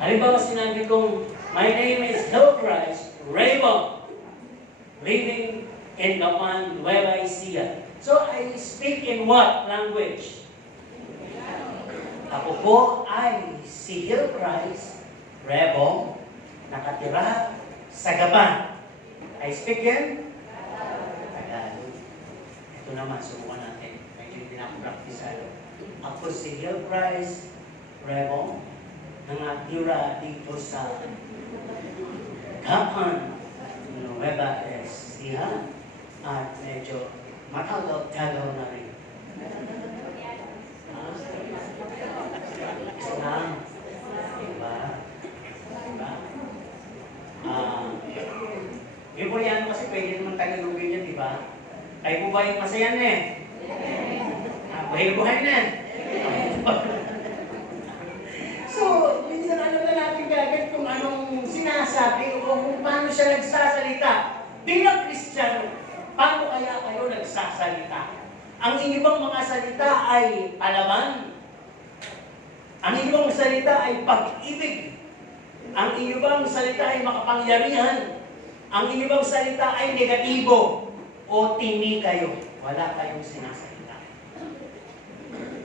Halimbawa sinabi kong, my name is Hillcrest Raymond, living in Gapan, Nueva Ecija. So I speak in what language? Ako po ay si Hillcrest Raymond, nakatira sa Gapan. I speak in Tagalog. Ito naman, subukan natin. Medyo hindi na ako praktisado. Ako si Hillcrest Raymond, nakatira dito sa Gapan, Nueva Ecija. At medyo matagal-tagal na rin. Islam. Diba? Diba? Yung Koreano kasi pwede naman Tagalogin yan, diba? Kayo po ba yung masayan eh? Buhay-buhay na. So, minsan ano na natin gagawin kung anong sinasabi o kung paano siya nagsasalita. Bilang Kristiyano, paano kaya kayo nagsasalita? Ang inyong mga salita ay palaman. Ang inyong salita ay pag-ibig. Ang inyong salita ay makapangyarihan. Ang inyong salita ay negatibo o tini kayo. Wala kayong sinasalita.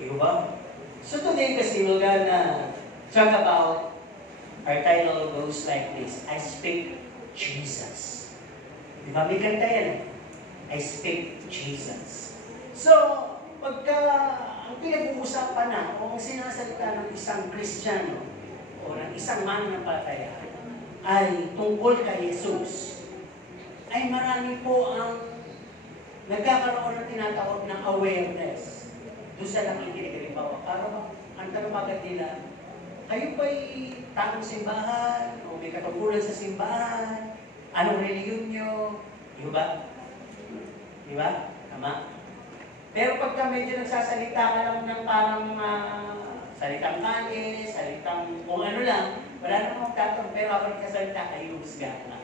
Di ba? So today kasi we're gonna talk about, our title goes like this, I speak Jesus. Di ba? May kanta yan eh. I speak Jesus. So, pagka ang pinag-uusapan na o ang sinasalita ng isang Kristiyano o ng isang mananampalataya ay tungkol kay Jesus, ay marami po ang nagkakaroon ng tinatawag ng awareness doon sa nakikinig. Halimbawa, para ang tanong nila, kayo ba'y taong simbahan o may katungkulan sa simbahan? Anong reliyon nyo? Di ba? Di ba? Tama? Pero pagka medyo nagsasalita ka lang ng parang salitang kanis, salitang kung ano lang, wala namang magtatanong, pero ako nagsasalita kayo, husga ka.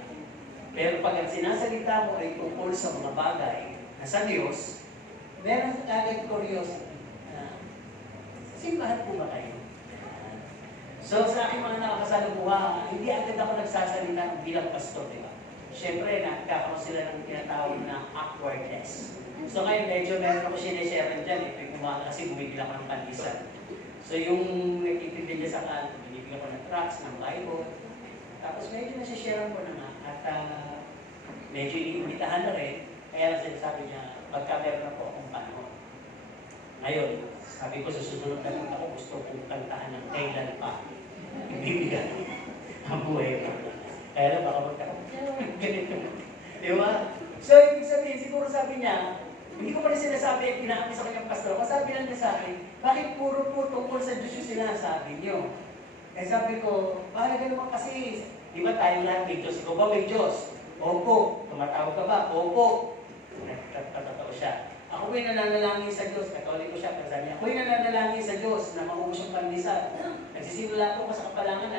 Pero pag ang sinasalita mo ay tungkol sa mga bagay na sa Diyos, meron agad curiosity. Simbahan po ba kayo? So sa aking mga nakakasalubuha, hindi agad ako nagsasalita bilang pastor, di ba? Siyempre, nagkakaroon sila ng tinatawag na awkwardness. So ngayon, medyo meron ako sinishare dyan. Ito yung umaga kasi bumibila ko ng pandisan. So yung nagtitindig niya sa kanto, binibigyan ko ng tracts, ng Bible. Tapos medyo nasishare ko na nga. At medyo iniimbitahan na rin. Kaya sinasabi niya, pagka meron na po akong panahon. Ngayon, sabi ko sa susunod na punta ko, gusto kong kantahan ng kailan pa. Ibibigyan ang buhay ko. Kaya lang baka magkaroon. Ganito. Di ba? So, ibig sabihin, siguro sabi niya, hindi ko pa rin sinasabi, pinaamin sa kanyang pastor. Kasabi lang niya sa akin, bakit puro po tungkol sa Diyos yung sinasabi niyo? Eh sabi ko, bakit naman kasi, di ba tayo lahat may Diyos? Ikaw ba may Diyos? Opo. Tumatawag ka ba? Opo. Nagtatatawa siya. Ako may nananalangin sa Diyos. Katoliko siya. Kasi niya, ako'y nananalangin sa Diyos na maubos yung pandesal. Nagsisimula po sa kapalangan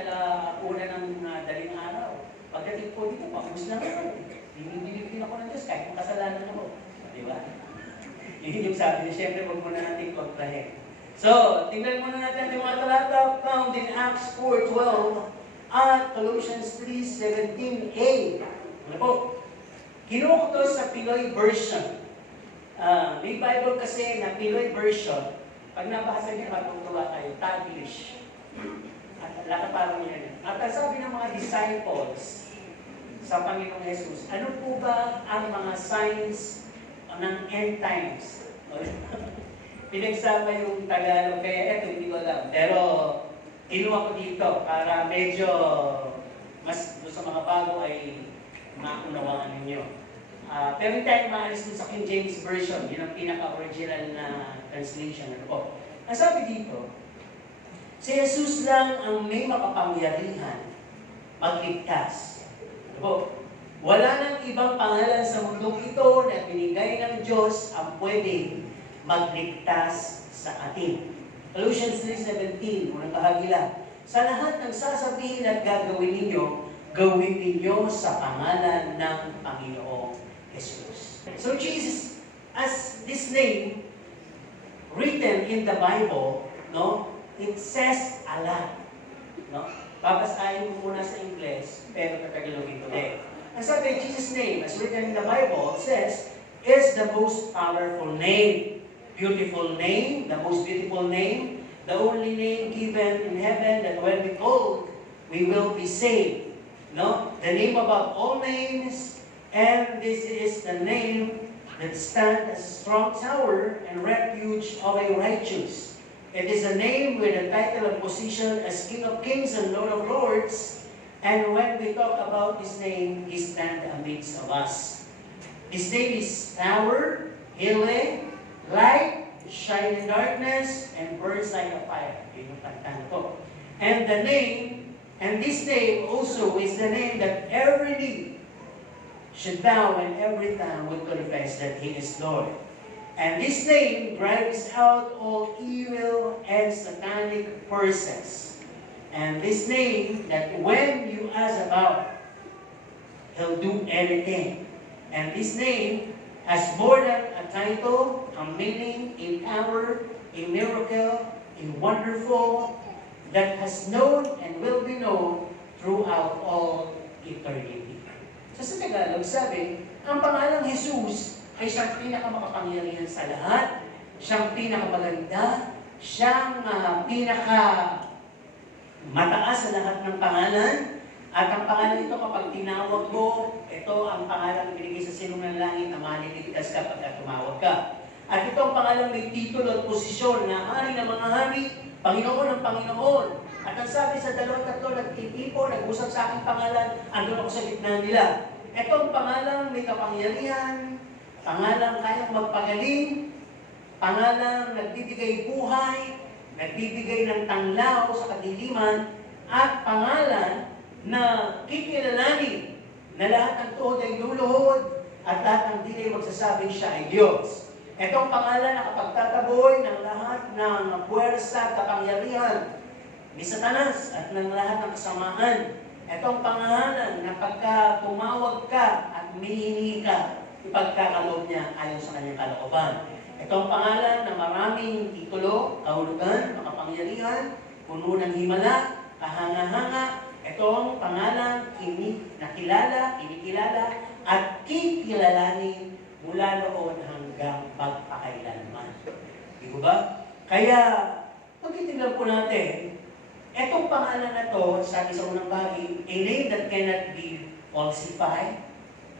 una ng daling araw. Pagdating po dito, paubos na ako. Binibigyan ako ng Diyos kahit makasalanan ako. Di ba? Yun yung sabi niya, siyempre huwag muna natin kontrahin. So, tingnan muna natin yung mga talata found in Acts 4:12 at Colossians 3:17a. Ano po? Kinuha ko to sa Pinoy version. May Bible kasi na Pinoy version. Pag nabasa niyo, matutuwa kayo. Taglish. At laka parang yan. At sabi ng mga disciples sa Panginoong Jesus, ano po ba ang mga signs ng end times? Pinagsama yung Tagalog, kaya eto, hindi ko alam. Pero, kinuha ko dito para medyo mas sa mga bago ay maunawaan ninyo. Pero hindi tayo maalis dun sa King James Version, yun ang pinaka-original na translation. Ano po? Ang sabi dito, si Jesus lang ang may makapangyarihan magligtas. Ano po? Wala nang ibang pangalan sa mundong ito na binigay ng Diyos ang pwedeng magligtas sa atin. Colossians 3:17, unang bahagi lang. Sa lahat ng sasabihin at gagawin ninyo sa pangalan ng Panginoong Jesus. So Jesus, as this name written in the Bible, no, it says a lot, no? Babasahin ko muna sa Ingles, pero Tagalogin ko ulit. Ang sabi, Jesus' name, as written in the Bible, says, is the most powerful name, beautiful name, the most beautiful name, the only name given in heaven that when we call, we will be saved. No? The name above all names, and this is the name that stands as a strong tower and refuge of a righteous. It is a name with a title and position as King of Kings and Lord of Lords. And when we talk about His name, He stands amidst of us. His name is power, healing, light, shine in darkness, and burns like a fire. Yun yung kanta ko. And the name, and this name also is the name that every knee should bow and every tongue would confess that He is Lord. And this name drives out all evil and satanic forces. And this name that when you ask about, He'll do anything. And this name has more than a title, a meaning, a power, a miracle, a wonderful, that has known and will be known throughout all eternity. So sa Tagalog, sabi, ang pangalang Jesus ay siyang pinakamakapangyarihan sa lahat, siyang pinakamaganda, siyang mataas sa lahat ng pangalan. At ang pangalan ito, kapag tinawag mo, ito ang pangalan na binigay sa sinumang langit na maliligtas ka pagka tumawag ka. At ito ang pangalan may titulo at posisyon na hari ng mga hari, Panginoon ng Panginoon. At ang sabi sa 2-3 nagtitipo, nag-usap sa aking pangalan, andun ako sa gitna nila. Ito ang pangalan may kapangyarihan, pangalan kayang magpagaling, pangalan nagbibigay buhay, nagbibigay ng tanglaw sa kadiliman, at pangalan na kikilalanin na lahat ng tuhod ay luluhod at lahat ng dili ay magsasabing siya ay Diyos. Itong pangalan na kapagtataboy ng lahat ng puwersa at kapangyarihan ni Satanas at ng lahat ng kasamaan. Itong pangalan na pagka tumawag ka at mihingi ka, ipagkakaloob niya ayon sa kanyang kalooban. Itong pangalan na maraming titulo, kahulugan, makapangyarihan, puno ng himala, kahanga-hanga. Itong pangalan kinikilala, at kikilalanin mula noon hanggang magpakailanman. Di ba? Kaya, pagtitignan po natin, itong pangalan na to, sabi sa unang bahagi, a name that cannot be falsified,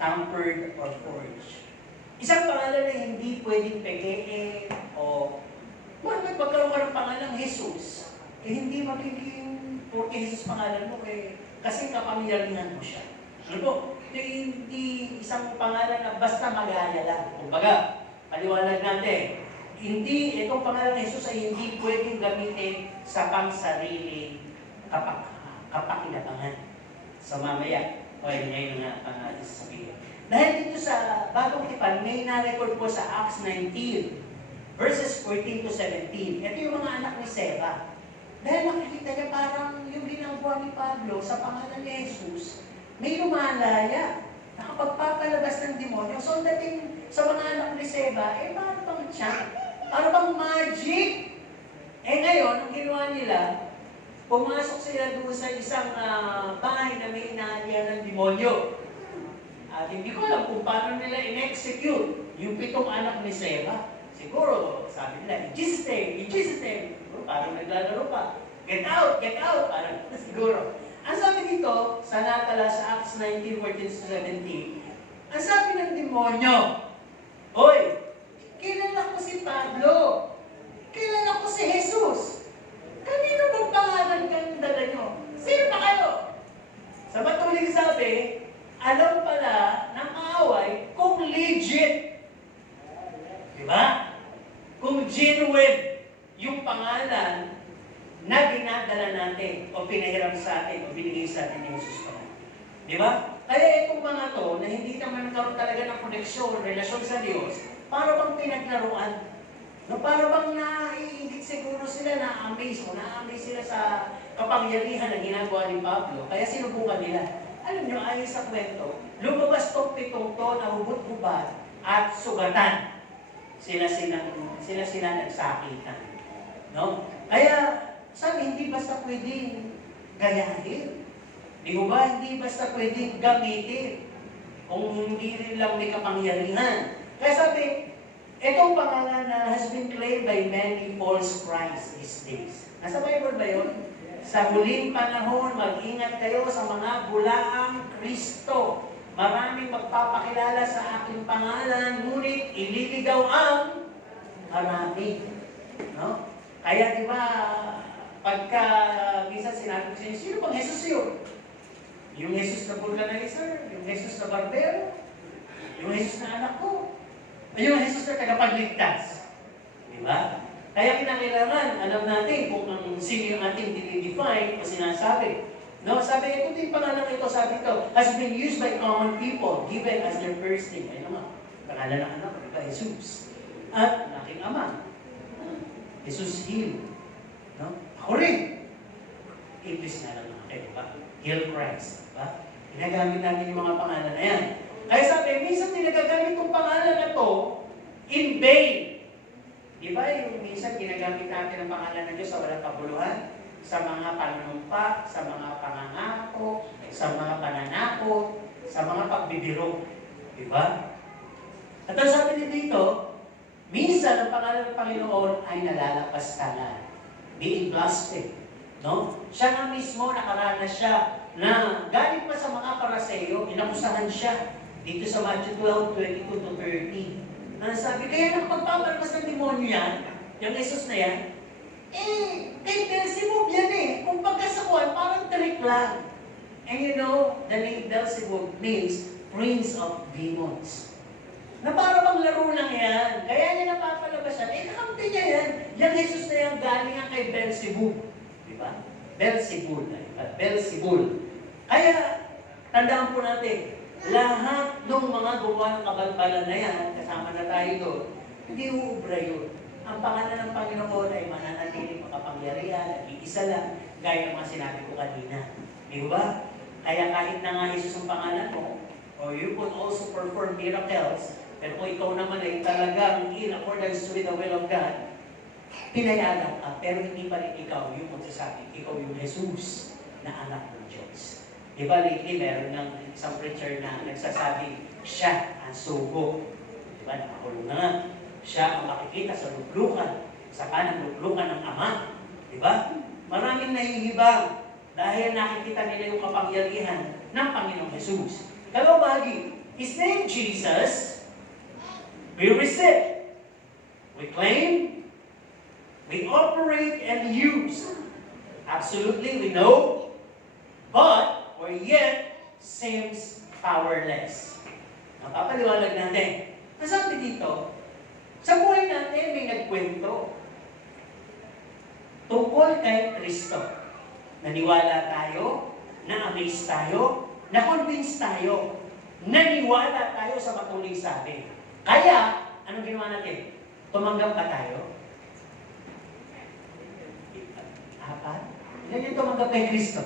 tampered, or forged. Isang pangalan na hindi pwedeng pegein o magkaroon ka ng pangalang Jesus, hindi magiging porque Jesus pangalan mo kasi kapangyarihan mo siya. Ano po? Hindi isang pangalan na basta magaya lang. Kumbaga, paliwanag natin, hindi, itong pangalan ng Jesus ay hindi pwedeng gamitin sa pangsarili kapakinabangan. So mamaya, ngayon nga ang ating sasabihin. Dahil dito sa Bagong Tipan, may na-record po sa Acts 19, verses 14 to 17. Ito yung mga anak ni Seba. Dahil nakikita niya parang yung ginagawa ni Pablo sa pangalan ni Jesus, may lumalaya. Nakapagpapalabas ng demonyo. So dating sa mga anak ni Seba, paano bang siya? Paano bang magic? Ngayon, ang ginawa nila, pumasok sila doon sa isang bahay na may inaalian ng demonyo. At hindi ko alam kung paano nila in-execute yung 7 anak ni Seba. Siguro, sabi nila, in Jesus' name. Parang naglalaro pa. Get out! Parang siguro. Ang sabi dito, sa natala sa Acts 19:14-17, ang sabi ng demonyo, Hoy, kilala ko si Pablo. Kilala ko si Jesus. Kanino bang pangalan kang dala nyo? Sino pa kayo? Sa matuling sabi, alam pala ng away kung legit. Diba? Kung genuine yung pangalan na dinadala natin o pinahiram sa atin o binigay sa atin ni Jesus pa. Di ba? Kaya itong mga to na hindi naman nagkaroon talaga ng koneksyon, relasyon sa Diyos, para bang pinaglaruan. No, para bang hindi siguro sila na-amaze sila sa kapangyarihan na ginagawa ni Pablo. Kaya sinubukan nila. Alam nyo, ayon sa kwento, lumabas tong 7 to na hubot-hubad at sugatan. Sila nagsakitan. No? Kaya, sabi, hindi basta pwedeng gayahin. Di ba? Hindi basta pwedeng gamitin kung hindi rin lang may kapangyarihan. Kaya sabi, itong pangalan na has been claimed by many false Christ these days. Nasa Bible ba yun? Sa huling panahon, mag-ingat kayo sa mga bulaang Kristo. Maraming magpapakilala sa aking pangalan, ngunit ililigaw ang marami. No? Kaya di ba, pagka minsan sinabi ko sa inyo, sino bang Jesus yun? Yung Jesus na vulcanizer, yung Jesus na barbero, yung Jesus na anak ko, yung Jesus na tagapagligtas. Di ba? Kaya kinakailangan, alam natin kung sino yung ating dinidefine o sinasabi. No, sabi, ito din pangalan ito, sabi ito, has been used by common people, given as their first name. Ayun naman, pangalan ng anak, diba? Jesus. At ang aking ama, Jesus heal. No? Ako rin. English na lang natin, diba? Heal Christ. Diba? Ginagamit natin yung mga pangalan na yan. Kaya sabi, minsan tinagagamit yung pangalan na to in vain. Diba yung minsan ginagamit natin ang pangalan ng Diyos sa walang kabuluhan? Sa mga panunumpa, sa mga pangangako, sa mga pananakot, sa mga pagbibiro. Diba? At ang sabi dito, minsan ang pangalan ng Panginoon ay nalalapastanan. Being blasphemy. No? Siya na mismo nakaranas siya na galing pa sa mga Paraseo, inakusahan siya dito sa Matthew 12:22 to 30. Na sabi, kaya nakapagpapalabas ng demonyo yan, yung Jesus na yan, kay Beelzebub yan eh. Kung pagkasakuan, parang trick lang. And you know, the name Beelzebub means Prince of Demons. Na para bang laro lang yan. Kaya niya napapalabas yan. Kakampi niya yan. Yung Jesus na yan, galing nga kay Beelzebub. Diba? Beelzebul. Beelzebul. Kaya, tandaan po natin, lahat ng mga gumawa ng kabalbalan na yan, kasama na tayo doon, hindi uubra yun. Ang pangalan ng Panginoon ay mananatiling makapangyarihan, nag-iisa lang, gaya ng mga sinabi ko kanina. Di ba? Kaya kahit na nga Jesus ang pangalan mo, or you could also perform miracles, pero kung ikaw naman ay talagang in accordance with the will of God, pinayagan ka, pero hindi pa rin ikaw yung magsasabi, ikaw yung Jesus na anak ng Diyos. Di ba, lately, meron ng isang preacher na nagsasabi, siya ang sugo. Di ba, nakakulong na nga. Siya ang makikita sa luklukan, sa kanang luklukan ng Ama. Di ba? Maraming nahihibang dahil nakikita nila yung kapangyarihan ng Panginoong Jesus. Kalawang bahagi, His name Jesus, we receive, we claim, we operate and use. Absolutely, we know, but we're yet seems powerless. Napapaliwanag natin. Nasabi dito, sa buhay natin may nagkwento tungkol kay Kristo. Naniwala tayo, na-amaze tayo, na-convince tayo, naniwala tayo sa matuling sabi. Kaya, anong ginawa natin? Tumanggap ba tayo? Apat? Ilan yung tumanggap kay Kristo?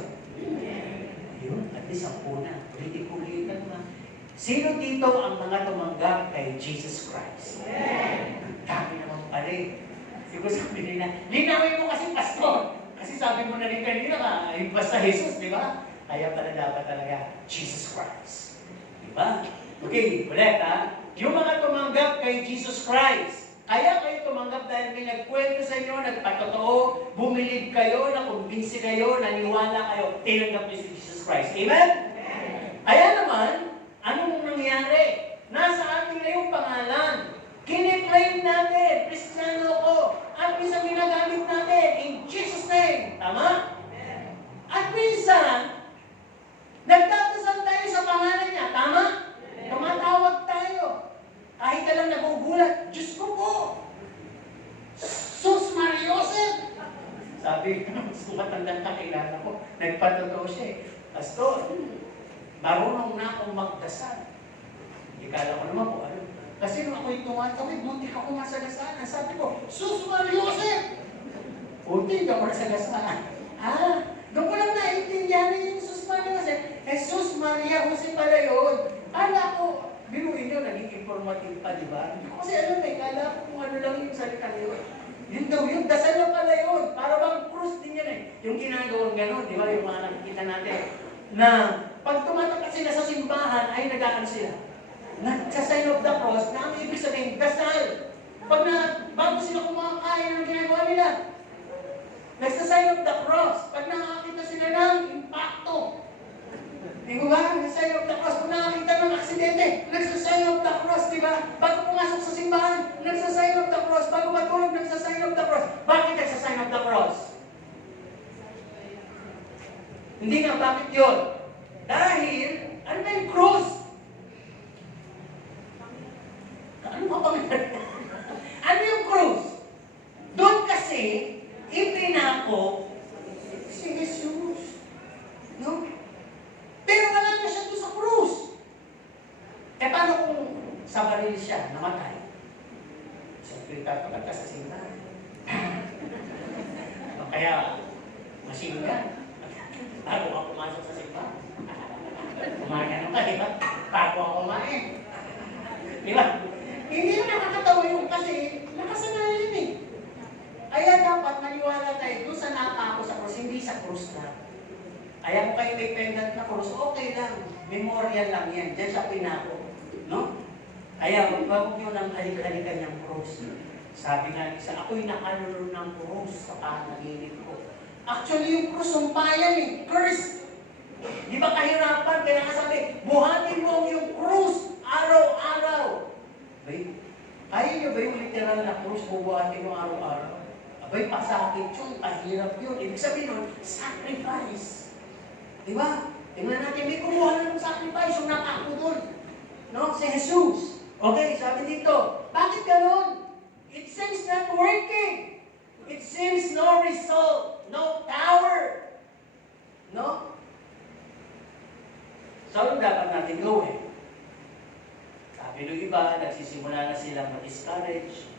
Ayun, at least ang una. Ulitin na. Sino dito ang mga tumanggap kay Jesus Christ? Dami naman pa rin. Siguro sabi nila, linawin mo kasi pastor. Kasi sabi mo na rin kanina ka, yung basta Jesus, di ba? Kaya pala dapat talaga, Jesus Christ. Di ba? Okay, ulit ha. Yung mga tumanggap kay Jesus Christ, kaya kayo tumanggap dahil may nagkwento sa inyo, nagpatotoo, bumilib kayo, nakumbinsi kayo, naniwala kayo, tinanggap niyo si Jesus Christ. Amen? Kaya naman, anong nangyari? Nasa atin na yung pangalan. Kiniklaim natin, Kristiyano ko. At minsan ginagamit natin, in Jesus' name. Tama? At minsan, nagdadasal tayo sa pangalan niya. Tama? Tumatawag tayo. Kahit ka lang nagugulat, Diyos ko po. Sus Mariosep. Sabi, mas matandang kakilala ko, nagpatotoo siya eh. Pastor, marunong na akong magdasal. Ikala ko naman po, ano? Kasi nung ako'y tumatawid, buti ako masagasaan. Sabi ko, Sus Mariosep! Buti ka mo nasagasaan. Doon ko lang naintindihan yung Sus Mariosep. Sus Maria Jose pala yun. Kala ko, biruin nyo, naging informative pa, di ba? Hindi ko kasi alam kala ko kung ano lang yung salita yun. Yun daw yun, dasal na pala yun. Para bang cross din yan eh. Yung ginagawang gano'n, di ba? Yung mga nakikita natin. Na pag tumatapat sila sa simbahan, ay nag-aano sila. Nagsa-sign of the cross, na ang ibig sabihin, dasal. Pag bago sila kumakain, ang ginagawa nila? Nagsa-sign of the cross. Pag nakakita sila ng impacto. Di ba? Nagsa-sign of the cross. Kung nakakita ng aksidente, nagsa-sign of the cross, di ba? Bago pumasok sa simbahan, nagsa-sign of the cross. Bago matulog, nagsa-sign of the cross. Bakit nagsa-sign of the cross? Hindi nga, bakit yun? Dahil, ano na yung cross? Ano ba pangalan? Ano yung cross? Doon kasi, ipinako si Jesus. No? Pero wala na siya doon sa krus. Eh paano kung sa baril siya, namatay? Siyempre, tatapat ka sa simbahan. Kaya, masingan. Bago ka pumasok sa simbahan. Kumain ka, di ba? Bago ka kumain. Di ba? Hindi na nakakatawa yung kasi nakasanayan eh. Kaya dapat maniwala tayo doon sa napako sa krus, hindi sa krus na. Kaya kung kayo may pendant na krus, okay lang. Memorial lang yan. Diyan siya pinako. No? Kaya huwag nyo nang halik-halikan yung krus. Sabi nga isa, ako'y nakalulun ng krus sa panaginip ko. Actually, yung krus, sumpayan eh. Curse. Di ba kahirapan? Kaya nga sabi, buhatin mo yung krus araw-araw. Abay, kaya nyo ba yung literal na krus, bubuhatin mo araw-araw? Abay, pasakit yun, kahirap yun. Ibig sabihin nun, sacrifice. Di ba? Tingnan natin, may kumuha na ng sacrifice, yung nakako doon. No? Si Jesus. Okay, sabi dito, bakit ganun? It seems not working. It seems no result, no power. No? So, ano dapat natin gawin? Sabi ng iba, nagsisimula na silang ma-discourage,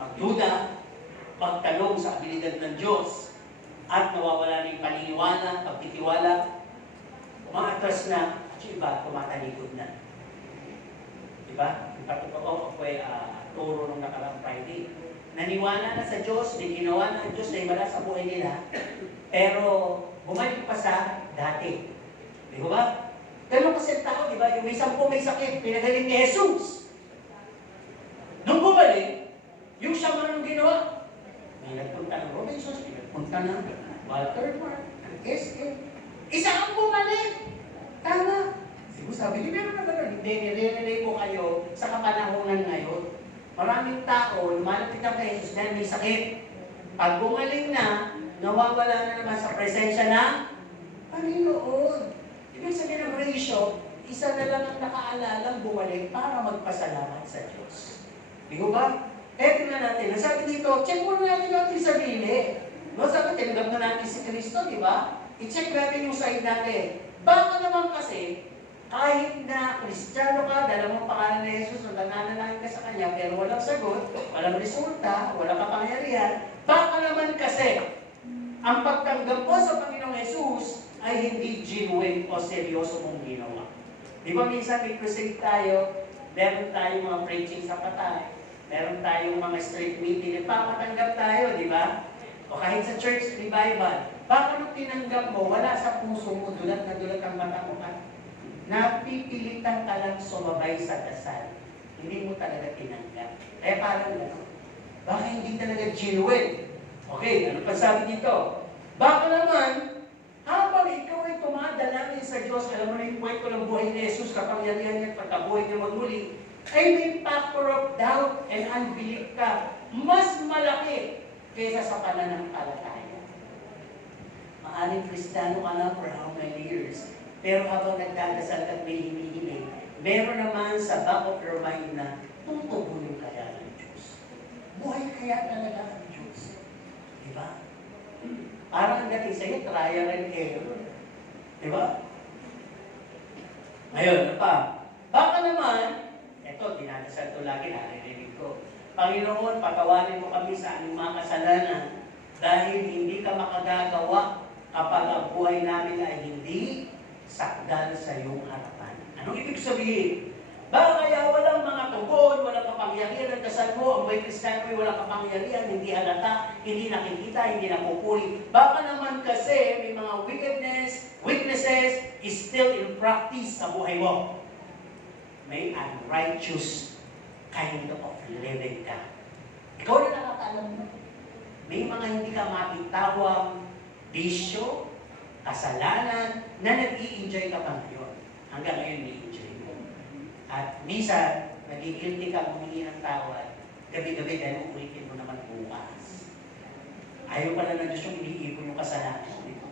magduda, magtalong sa abilidad ng Diyos, at nawawala ng paniniwala, pagtitiwala, umaatras na, at yung iba, tumatalikod na. Diba? Yung patutuo, ako ay turo nung nakaraang Friday. Naniwala na sa Diyos, may ginawa na ang Diyos na imala sa buhay nila, pero bumalik pa sa dati. Di ba? Ganun kasi ang tao, di ba? Yung may 10 may sakit, pinagaling ni Jesus. Nung bumalik, yung siya man ang ginawa, may nagpunta ng Robinsons, may nagpunta ng Walter Mark, ng SK. Isa ang bumalik. Tama. Siguro sabi niyo, meron na gano'n. Hindi, nire-relay ko kayo sa kapanahonan ngayon. Maraming tao, lumalapit na kay Jesus dahil may sakit. Pag bumaling na, nawawala na naman sa presensya ng Panginoon. Ibig sabihin ng ratio, isa na lang ang nakaalalang bumalik para magpasalamat sa Diyos. Di ba? Kaya tingnan natin, nasabi dito, check muna natin natin sarili. No, sabi, tinanggap na natin si Kristo, di ba? I-check natin yung side natin. Baka naman kasi, kahit na Kristiyano ka, dala mo pangalan ni Jesus, nananalangin ka sa Kanya, pero walang sagot, walang resulta, walang kapangyarihan, baka naman kasi, ang pagtanggap mo sa Panginoong Jesus ay hindi genuine o seryoso mong ginawa. Di ba minsan may crusade tayo, meron tayong mga preaching sa patay, meron tayong mga street meeting, nagpapatanggap tayo, di ba? O kahit sa church revival, baka nung tinanggap mo, wala sa puso mo, dulat na dulat ang mata mo, napipilitan ka lang sumabay sa dasal. Hindi mo talaga tinanggap. Kaya parang gano'n. Baka hindi talaga genuine. Okay, ano pa sabi dito? Baka naman, habang ikaw ay tumadalangin sa Diyos, alam mo na yung kwento ng buhay ni Jesus, kapangyarihan niya at pagkabuhay niya magmuli, ay may factor of doubt and unbelief ka. Mas malaki kaysa sa pananampalataya. Maaring Kristiyano ka na for how many years? Pero habang nagdadasal at may hinihiling, meron naman sa back of your mind na tutubunin kaya ng Diyos. Buhay kaya talaga ang Diyos. Diba? Parang ang dating sa'yo, trial and error. Diba? Ngayon, ano pa? Baka naman, eto, dinadasal to lagi, naririnig ko. Panginoon, patawarin mo kami sa aming mga kasalanan dahil hindi ka makagagawa kapag ang buhay namin ay hindi sakdal sa iyong harapan. Anong ibig sabihin? Baka kaya walang mga kang tungkol, walang kapangyarihan ang dasal mo, ang buhay Kristiyano ay walang kapangyarihan, hindi halata, hindi nakikita, hindi napupuri. Baka naman kasi may mga weaknesses is still in practice sa buhay mo. May unrighteous kind of living ka. Ikaw na nakakaalam mo. May mga hindi ka mapitawang bisyo, kasalanan, na nag-i-enjoy ka pa ngayon. Hanggang ngayon, nag-i-enjoy mo. At minsan, nag-i-guilty ka humingi ng tawad, gabi-gabi dahil uulitin mo naman bukas. Ayaw pala ng Diyos yung iniipon yung kasalanan mo.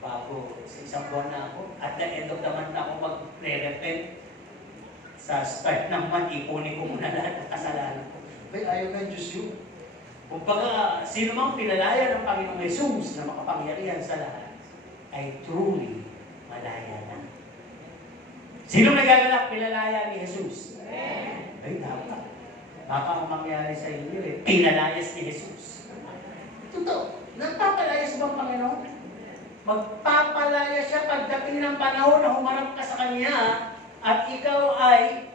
Bago sa isang buwan na ako, at the end of the month na ako mag-repent, sa start ng month, ipunin ko muna lahat ng kasalanan ko. May ayaw ng Diyos yun. Kung baga, sino mang pinalaya ng Panginoong Jesus na makapangyarihan sa lahat, ay truly malaya na. Sino nagagalak pinalaya ni Jesus? Ay, dapat. Baka ang mangyari sa inyo pinalayas ni Jesus. Totoo. Nagpapalayas ba ang Panginoon? Magpapalaya siya pagdating ng panahon na humarap ka sa Kanya at ikaw ay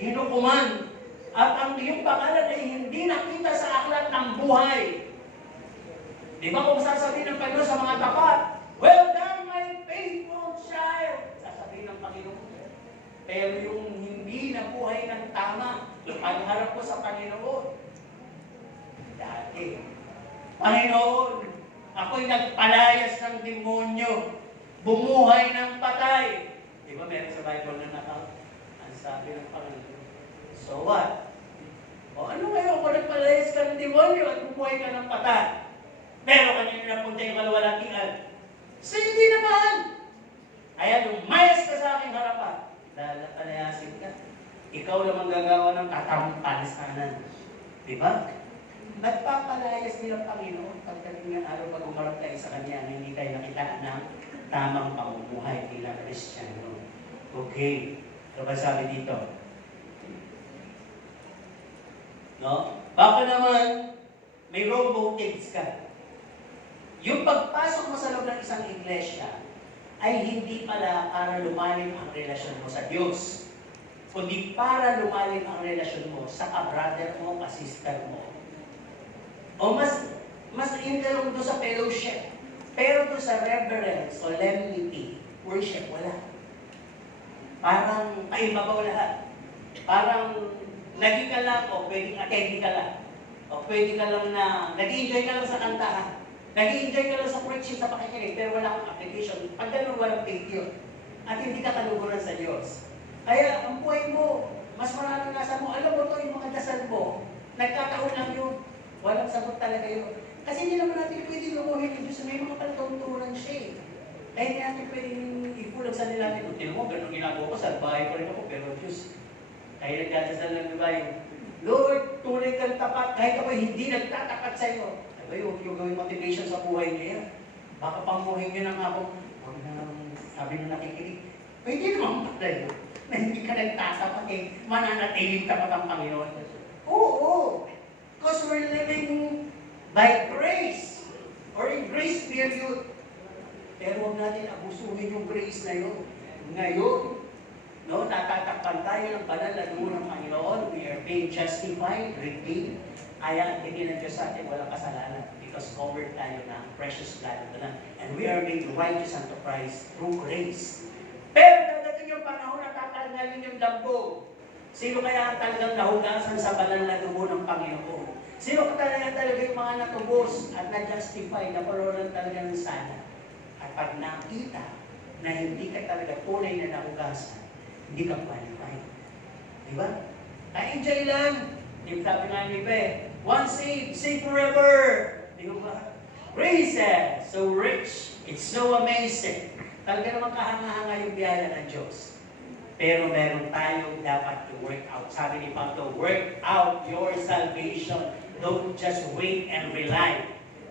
hinukuman at ang iyong pangalan ay hindi nakita sa aklat ng buhay. Di ba kung sasabihin ng Panginoon sa mga tapat, well done, my faithful child, sasabihin ng Panginoon. Pero yung hindi nabuhay ng tama, pagharap ko sa Panginoon, dati, Panginoon, ako'y nagpalayas ng demonyo, bumuhay ng patay. Di ba meron sa Bible na ang sabi ng Panginoon, so what? O ano ngayon kung nagpalayas ka ng demonyo at bumuhay ka ng patay? Pero kanina napunta yung kalwalatian. So hindi naman. Ayan, lumayas ka sa aking harapan. Palayasin ka. Ikaw lang ang gagawa ng katampalisanan. Diba? Nagpapalayas nilang Panginoon pagdating ng araw pag umarap tayo sa Kanya na hindi tayo nakita ng tamang pamumuhay bilang Kristiyano. Okay. Ano ba sabi dito? No? Baka naman, may wrong motives ka. Yung pagpasok mo sa loob ng isang iglesia ay hindi pala para lumalim ang relasyon mo sa Diyos, kundi para lumalim ang relasyon mo sa ka-brother mo, ka-sister mo. O mas intelong doon sa fellowship. Pero doon sa reverence, solemnity, worship, wala. Parang kaibabaw lahat. Parang naging ka lang o pwedeng attending ka lang. O pwede ka lang na nag-enjoy ka lang sa kantahan. Nag-enjoy ka lang sa preaching, sa pakikinig, pero wala kang application. Pag ganun, walang faith yun. At hindi ka kaluguran sa Diyos. Kaya ang buhay mo, mas maraming nasa mo. Alam mo to, yung mga dasal mo, nagkataon lang yun. Walang sagot talaga yun. Kasi hindi naman natin pwede lumuhin ng Diyos. May mga palatunturan siya eh. Kaya hindi natin pwedeng ipulag sa nila natin. Kung tinan mo, ganun ginagawa ko, sa bahay ko rin ako, pero Diyos. Kaya nagdadasal lang diba yung, Lord, tunay kang tapat, kahit ako hindi nagtatapat sa iyo. Diba yung gawing motivation sa buhay niya. Baka pamuhin niyo na nga ako, huwag na sabi na nakikinig. Pwede naman pala yun. Na hindi ka nagtatapat eh, mananatiling tapat ang Panginoon. Oo, because we're living by grace, or in grace period. Pero huwag natin abusuhin yung grace na yun. Ngayon, no, natatakpan tayo ng banal na dugo ng Panginoon. We are being justified, redeemed. Kaya ang tingin ng Diyos sa atin, walang kasalanan. Because covered tayo ng precious blood of the Lamb. And we are made righteous unto Christ through grace. Pero dadating yung panahon na tatanggalin yung lambo. Sino kaya ang talagang nahugasan sa banal na dugo ng Panginoon? Sino talaga yung mga natubos at na-justify, na porolan talaga ng sana? At pag nakita na hindi ka talaga tunay na nahugasan, hindi ka qualified. Diba? Enjoy lang. Yung sabi nga ni Pe, once saved, saved forever. Diba? Grace, so rich. It's so amazing. Talaga naman kahanga-hanga yung biyaya ng Diyos. Pero meron tayong dapat to work out. Sabi ni Pablo, work out your salvation. Don't just wait and rely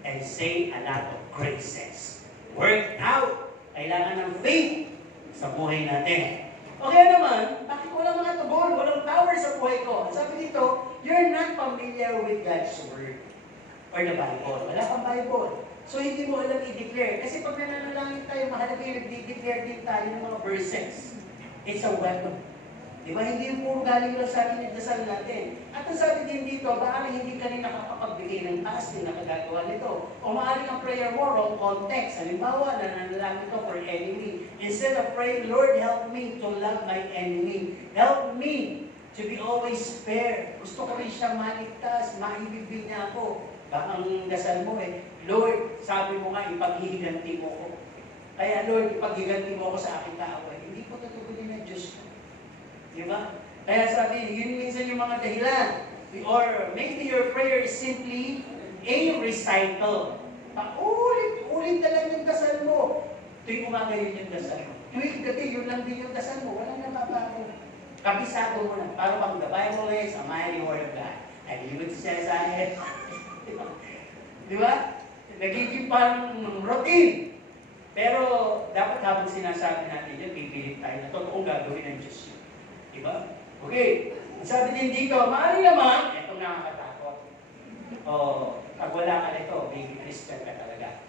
and say a lot of graces. Work out. Kailangan ng faith sa buhay natin. Okay naman, bakit walang mga tubol, walang tower sa buhay ko? Sabi dito, you're not familiar with God's Word or the Bible. Wala kang Bible. So hindi mo alam i-declare. Kasi pag nananalangin tayo, mahalaga yung nag-declare din tayo ng mga verses. It's a weapon. Di ba? Hindi yung puro galing lang sa atin yung dasal natin. At ang sabi din dito, baka hindi ka rin nakakapagbigay ng fasting na kagagawa nito. O maaaring ang prayer mo, wrong context. Halimbawa, nananalangin ko for enemy. Instead of praying, Lord, help me to love my enemy. Help me to be always fair. Gusto ko rin siya maligtas, maibibig niya ako. Baka ang dasal mo Lord, sabi mo nga, ipaghihiganti mo ko. Kaya Lord, ipaghiganti mo ako sa aking kaaway. Hindi ko tutugunin ng Diyos ko. Diba? Kaya sabi, yun minsan yung mga dahilan. Or maybe your prayer is simply a recital. Ulit na lang yung dasal mo. Tuwing umaga yun yung dasal mo. Tuwing gabi, yun lang din yung dasal mo. Walang nababago. Kabisado mo na. Para bang the Bible is a mighty word of God. Nag-ibig siya sa akin. Diba? Nagiging parang routine. Pero dapat habang sinasabi natin yun, pipilit tayo na totoong gagawin ng Diyos yun. Diba? Okay. Sabi din dito, maaari naman, itong nakakatakot. Pag wala ka nito, baby Christian ka talaga.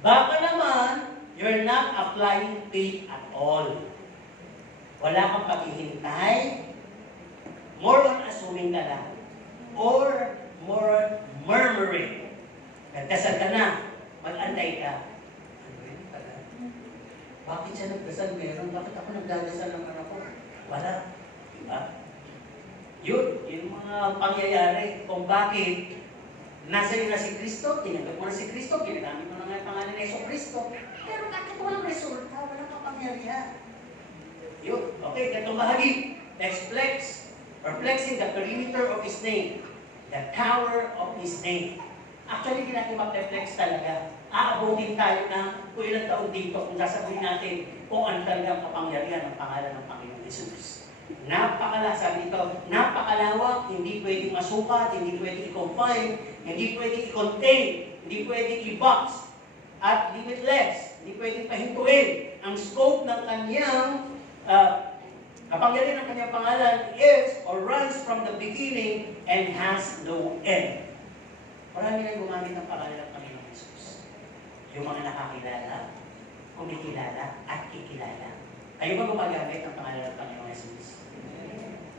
Baka naman, you're not applying faith at all. Wala kang paghihintay, more on assuming ka lang, or more on murmuring. Nagdasal ka na, mag-antay ka. Ano yun pala? Bakit siya nagdasal meron? Bakit ako nagdadasal ng anak ko? Wala. Diba? Yun, yung mga pangyayari kung bakit nasa iyo na si Kristo, tinanggap mo na si Kristo, ginagamit mo na nga ang pangalan ng Yeso Kristo, pero bakit walang resulta, walang kapangyarihan? Yun, okay, ganitong bahagi. Next flex, perplexing the perimeter of His name, the tower of His name. Actually, hindi natin mag-reflex talaga. Aabutin tayo na kung ilang taon dito kung sasabihin natin kung ano talaga ang kapangyarihan ng pangalan ng Panginoong Jesus. Sabi dito, napakalawak, hindi pwedeng masukat, hindi pwedeng i-confine, hindi pwedeng i-contain, hindi pwedeng i-box, at limitless, hindi pwedeng pahintuin. Ang scope ng kanyang kapangyarihan ng kanyang pangalan is or runs from the beginning and has no end. Marami nang gumamit ng pangalan ng Panginoong Jesus. Yung mga nakakilala, kumikilala, at kikilala. Kayo ba gumagamit ng pangalan ng Panginoong Jesus?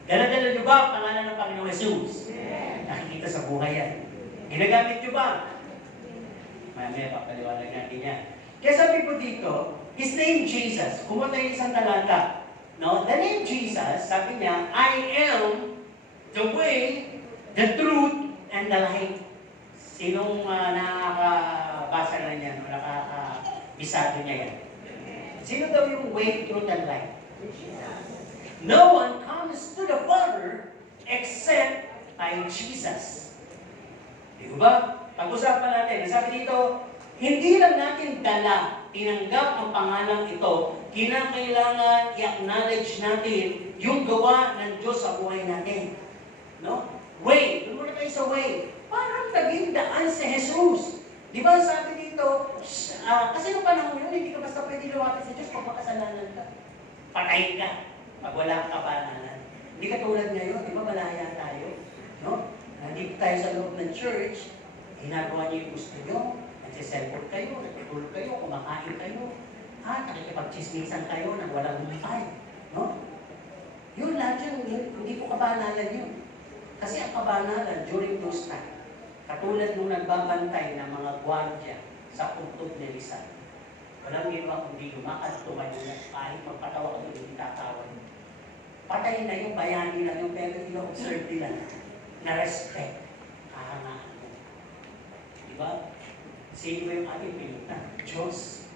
Dala-dala niyo ba ang pangalan ng Panginoong Jesus? Nakikita sa buhay yan. Ginagamit niyo ba? Mamaya, papaliwanag natin yan. Kaya sabi po dito, His name Jesus. Pumunta yung isang talata. No? The name Jesus, sabi niya, I am the way, the truth, and the life. Sinong nakakabasa na niyan o nakakabisado niya yan? Sino daw yung way, truth, and life? No one comes to the Father except by Jesus. Di ba? Pag-usapan natin. Sabi dito, hindi lang natin tinanggap ang pangalang ito, kinakailangan i-acknowledge natin yung gawa ng Diyos sa buhay natin. No? Way. Doon muna tayo sa way. Parang naging daan si Jesus. Di ba sabi dito, kasi nung panahon yun, hindi ka basta pwede lumapit sa Diyos pag makasalanan ka. Patay ka pag wala kang kapananan. Hindi ka tulad ngayon, di ba malaya tayo? No? Nandito tayo sa loob ng church, ginagawa niyo yung gusto niyo, nagsiselfon kayo, nagtutulog kayo, kumakain kayo, nakikipag-chismisan kayo nang walang humipay. No? Yun lahat yun, hindi po kabanalan yun. Kasi ang kabanalan during those time, katulad nung nagbabantay ng mga gwardiya sa puntod ni Rizal. Walang ginawa kundi lumakad, tumayo na kahit magpatawa ka doon, hindi tatawan. Patay na yung bayani na yung pero ino-observe nila na respect. Kahangaan mo. Diba? Sino yung ating pinutan? Diyos.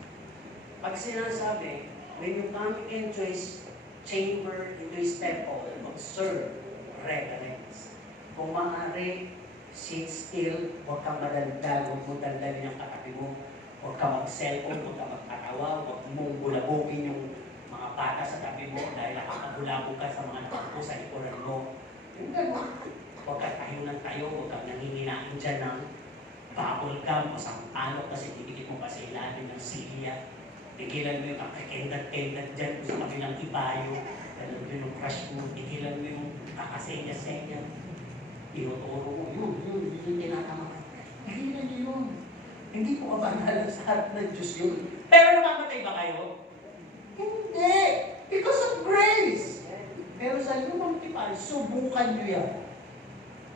Pag sinasabi, when you come into His chamber, into His temple, observe, reverence. Kung maaari, sit still, huwag kang madaldal, huwag mo daldalin ang katabi mo, huwag kang mag-cellphone, huwag kang magpatawa, huwag mong bulabugin yung mga bata sa tabi mo dahil nakakabulabog ka sa mga nakakpo sa likuran mo. Yung gano'n. Huwag ka tayo ng tayo, huwag kang nanginginain dyan ng bubble gum o sampalok kasi didikit mo pa sa ilalim ng silya. Tigilan mo yung kakendat-kendat dyan sa kabilang ibayo. Ganun mo yung crush mo, tigilan mo yung kakasenya-senya. Tinuturo mo, yun, tinatamakan. Tigilan niyo yun. Hindi po kabanal sa harap ng Diyos yun. Pero namamatay ba kayo? Hindi! Because of grace! subukan nyo yan.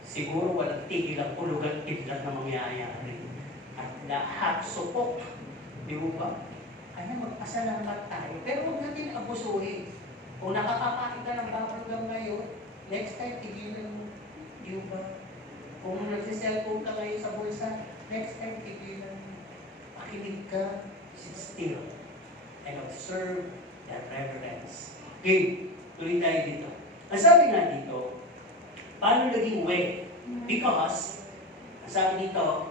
Siguro walang tigil ang pulugan-tigil na mangyayari. At lahat supok. Di ba? Kaya magpasalamat tayo. Pero huwag natin abusuhin. Kung nakakakain ka ng bubblegum ngayon, next time, tigilan mo. Di ba? Kung nagsiselfone ka ngayon sa bulsa, next time, tigilan mo. Makinig ka, sit still, and observe that reverence. Okay, tuloy tayo dito. Ang sabi nga dito, paano naging way? Because, ang sabi dito,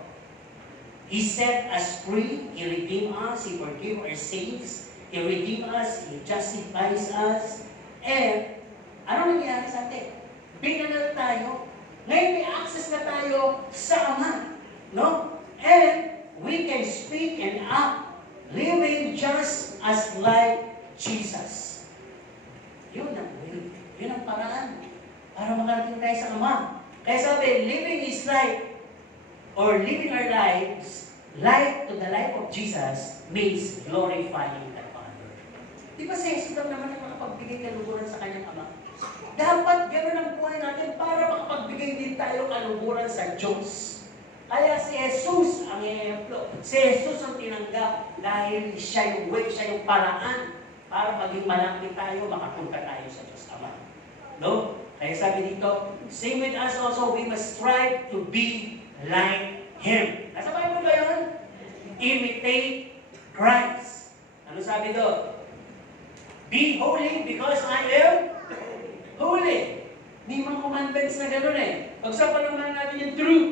He set us free, He redeemed us, He forgave our sins, He redeemed us, He justifies us, and ano nangyayari sa atin? Binanal tayo. Ngayon may access na tayo sa Ama. No? And we can speak and act, living just as like Jesus. Yun ang way. Yun ang paraan para makarating tayo sa Ama. Kaya sabi, living His life, or living our lives like to the life of Jesus means glorifying the Father. Di ba sensitive naman ang makapagbigay kaluguran sa kanyang Ama? Dapat gano'n ang buhay natin para makapagbigay din tayo kaluguran sa Diyos. Kaya si Jesus ang ehemplo. Si Jesus ang tinanggap dahil siya yung way, siya yung paraan para maging malapit tayo, makapunta tayo sa Diyos Ama. No? Kaya sabi dito, same with us also, we must strive to be like Him. Nasa Bible ba yun? Imitate Christ. Ano sabi doon? Be holy because I am holy. May mga commandments na gano'n eh. Pagsapalan naman natin yung truth.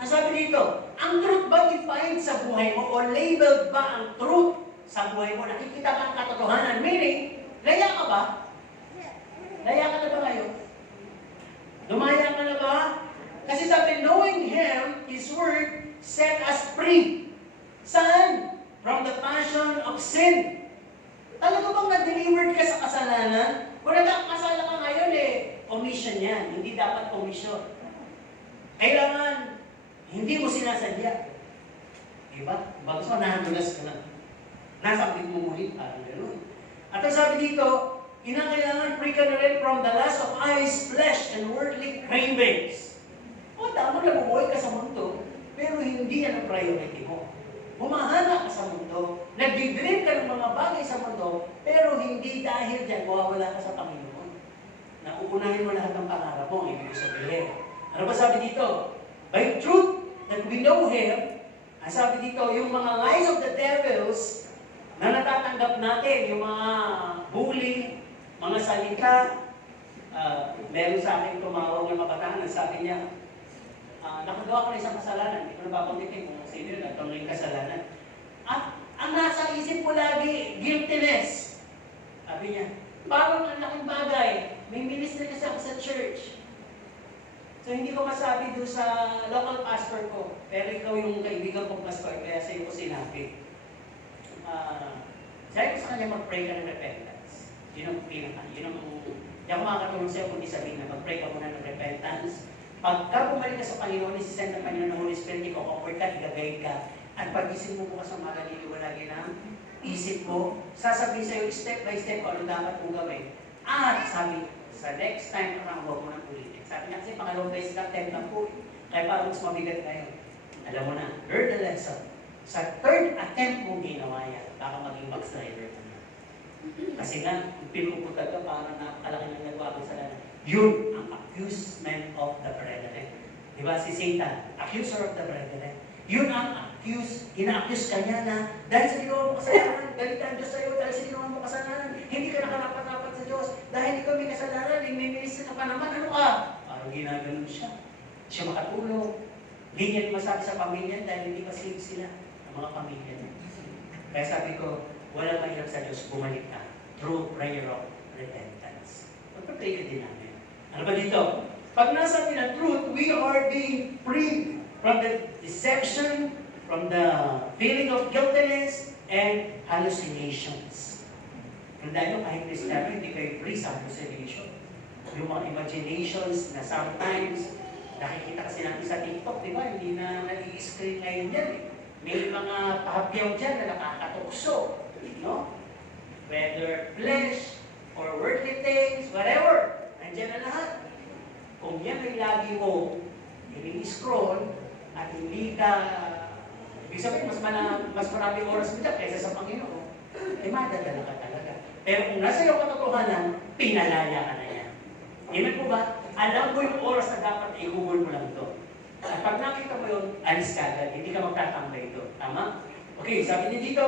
Ang sabi dito, ang truth ba defined sa buhay mo o labeled ba ang truth sa buhay mo? Nakikita ka ang katotohanan. Meaning, laya ka ba? Laya ka na ba ngayon? Lumaya ka na ba? Kasi sabi, knowing Him, His Word, set us free. Saan? From the passion of sin. Talaga bang na-delivered ka sa kasalanan? Kung nagkakasala ka ngayon omission yan. Hindi dapat omission. Kailangan, hindi mo sinasadya. Diba? Bagus mo, nahandulas ka na. Nasakit mo muli, parang gano'n. At ang sabi dito, kinakailangan free ka na rin from the lust of eyes, flesh, and worldly cravings. O, tama na bubuhay ka sa mundo, pero hindi yan ang priority mo. Humahana ka sa mundo, nag-dream ka ng mga bagay sa mundo, pero hindi dahil dyan, mawawala ka sa Panginoon. Nauunahin mo lahat ng pangarap mo, ang ibig sabihin. Ano ba sabi dito? By truth, that we know Him, ang sabi dito, yung mga lies of the devils, na natatanggap natin, yung mga bully, mga salita, meron sa akin tumawag ng kabataan, sabi niya, nakagawa ko na isang kasalanan, hindi ko napapanggitin kung sino yun, itong yung kasalanan. At ang nasa isip ko lagi, guiltiness. Sabi niya, parang ang laking bagay, may ministry kasi ako sa church. So hindi ko masabi doon sa local pastor ko, pero ikaw yung kaibigan kong pastor, kaya sa iyo ko sinabi. Sabi ko sa kanya, mag-pray ka ng repentance. Yun ang pinaka, yun ang, hindi ako makakatulong sa'yo kundi sabihin na mag-pray ka muna ng repentance. Pagka bumalik ka sa Panginoon, isisend ng Panginoon ng Holy Spirit, iko-comfort ka, igagayad ka, at pag-isip mo bukas ang mga niliwalagi ng isip mo, sasabihin sa'yo step by step kung ano dapat mong gawin. At sabi, sa next time ka huwag mo nang ulitin. Sabi niya kasi pangalawang beses na attempt na po. Kaya parang mas mabigat kayo. Alam mo na, learn the lesson. Sa third attempt mo ginawa yan, baka maging backslider ka na. Kasi nga, kung pinuputan ka, parang napakalaki ng nagawa ko sa lahat. Yun ang accusement of the brethren. Diba? Si Satan, accuser of the brethren. Yun ang ina-accuse ka niya na dahil sa ginawa mo kasalanan, galit ang Diyos sa'yo, dahil sa ginawa mo kasalanan, hindi ka nakarapat-rapat sa Diyos, dahil ikaw may kasalanan, may ministry ka pa naman, ano ka? Parang ginaganon siya. Siya makatulong. Hindi niya masabi sa pamilya dahil hindi pa save sila, ang mga pamilya niya. Kaya sabi ko, walang mahirap sa Diyos, bumalik ka through prayer of repentance. Magpa-pray ka din namin. Ano ba dito? Pag nasabi na truth, we are being free from the deception, from the feeling of guiltiness, and hallucinations. Tandaan nyo, kahit Kristiyano, hindi kayo free sa hallucination. Yung mga imaginations na sometimes, nakikita kasi natin sa TikTok, di ba? Hindi na nag-i-screen ngayon yan. May mga pahapyaw dyan na nakakatukso. No? Whether flesh, or worldly things, whatever. Nandiyan na mas maraming oras mo dyan kaysa sa Panginoon, eh madadala ka talaga. Pero kung nasa iyo katotohanan, pinalaya ka na yan. Amen po ba? Alam mo yung oras na dapat ihubol mo lang doon. At pag nakita mo yun, alis ka agad, hindi ka magtatambay doon. Tama? Okay, sabi niya dito,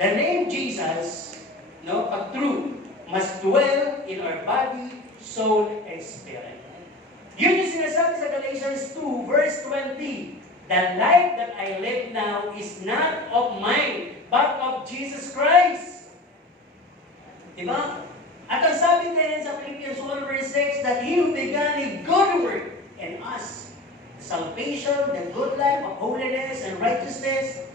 the name Jesus, no, pag true, must dwell in our body, soul, and spirit. Yun yung sinasabi sa Galatians 2, verse 20. The life that I live now is not of mine, but of Jesus Christ. Diba? At ang sabi din sa Philippians 1, verse 6, that He who began a good work in us, salvation, the good life of holiness and righteousness,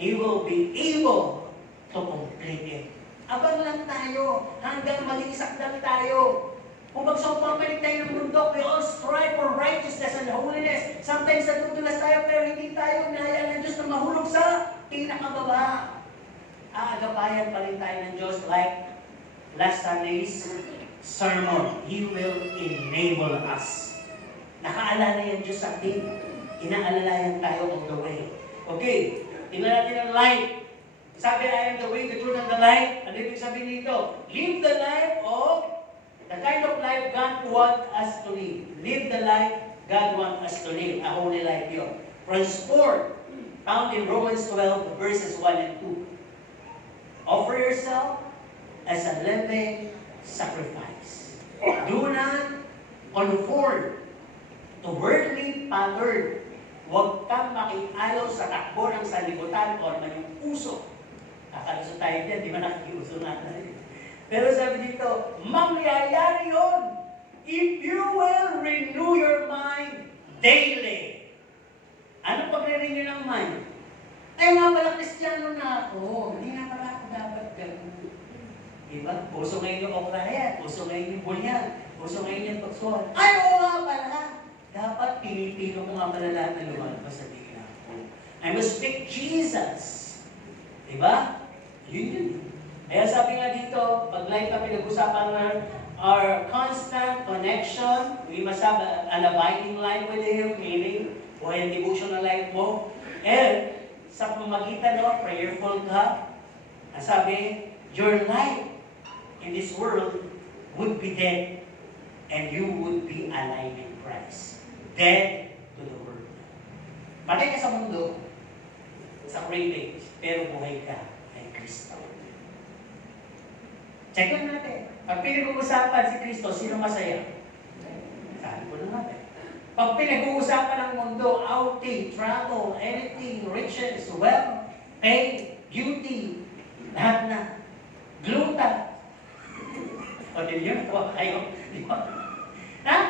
He will be able to complete it. Abang lang tayo, hanggang mag-iisak lang tayo. Kung magsumpamalik tayo ng mundo, we all strive for righteousness and holiness. Sometimes natutulas tayo, pero hindi tayo nahayaan ng Diyos na mahulog sa pinakababa. Aagapayan pa rin tayo ng Diyos like last Sunday's sermon. He will enable us. Nakaalala yan Diyos sa atin. Inaalalayan tayo all the way. Okay, tingnan natin ang light. Sabi, I am the way, the truth, and the light. Ano ibig sabihin dito? Live the life of the kind of life God wants us to live. Live the life God wants us to live. A holy life yun. Transform. Found in Romans 12, verses 1 and 2. Offer yourself as a living sacrifice. Do not conform to worldly pattern. Huwag kang makialaw sa takbo ng sanlibutan o naman yung puso. Kakaluso tayo din, di ba nakikiuso natin? Pero sabi dito, mangyayari yun if you will renew your mind daily. Ano pagre-renew ng mind? Ay nga pala, Kristiyano na ako. Hindi nga pala ako dapat gano'n. Diba? Puso ngayon yung okrayan, puso ngayon yung bulyan, puso ngayon yung tuksuhan. Ay, oo nga pala. Dapat pinipino ko nga pala lahat na lumalabas sa tingin ako. I must speak Jesus. Diba? Yun. Kaya sabi nga dito, pag life na pinag-usapan na our constant connection, we must have an abiding life with Him, meaning, o yung devotional life mo. And, sa pamagitan no, prayerful ka, sabi, your life in this world would be dead, and you would be alive in Christ. Dead to the world. Patay ka sa mundo, sa cravings, pero buhay ka kay Kristo. Check lang natin. Pag pinag-uusapan si Kristo, sino masaya? Sabi ko na natin. Pag pinag-uusapan ng mundo, outing, travel, anything, riches, wealth, pain, beauty, lahat na. Gluta. O din yun, huwag kayo. Di ba?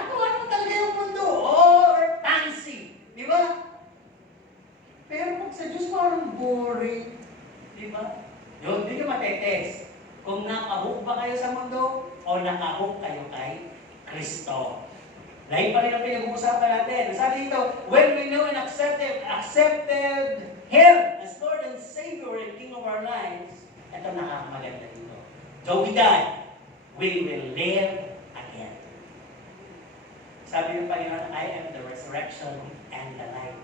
Kung anong talaga yung mundo? Or fancy. Di ba? Pero pag sa Diyos, parang boring. Di ba? Yun, di nyo matetest. Kung nakahook ba kayo sa mundo o nakahook kayo kay Kristo. Dahil pa rin ang pinag-uusapan natin. Sabi dito, when we know and accepted Him as Lord and Savior and King of our lives, ito nakakamaganda dito. Though we die, we will live again. Sabi ng Panginoon, I am the resurrection and the life.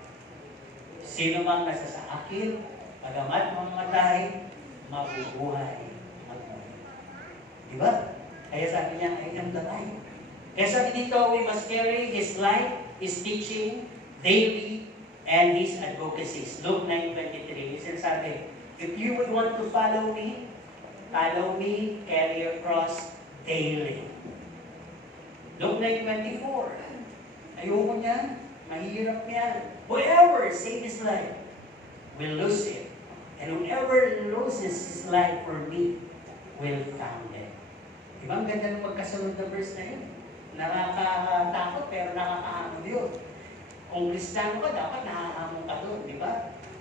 Sino mang nasa sa akin, pagamat mamamatay, mabubuhay. Diba? Kaya sabi niya, I am the light. Kaya sabi dito, we must carry His light, His teaching, daily, and His advocacies. Luke 9:23, sinasabi, if you would want to follow me, carry your cross daily. Luke 9:24, ayoko niya, mahirap niya. Whoever saves his life will lose it. And whoever loses his life for me will found it. Diba? Ang ganda ng pagkasunod na verse na yun. Nakakatakot pero nakakahamon yun. Kung Kristiyano ka, dapat nakahamon ka doon. Diba?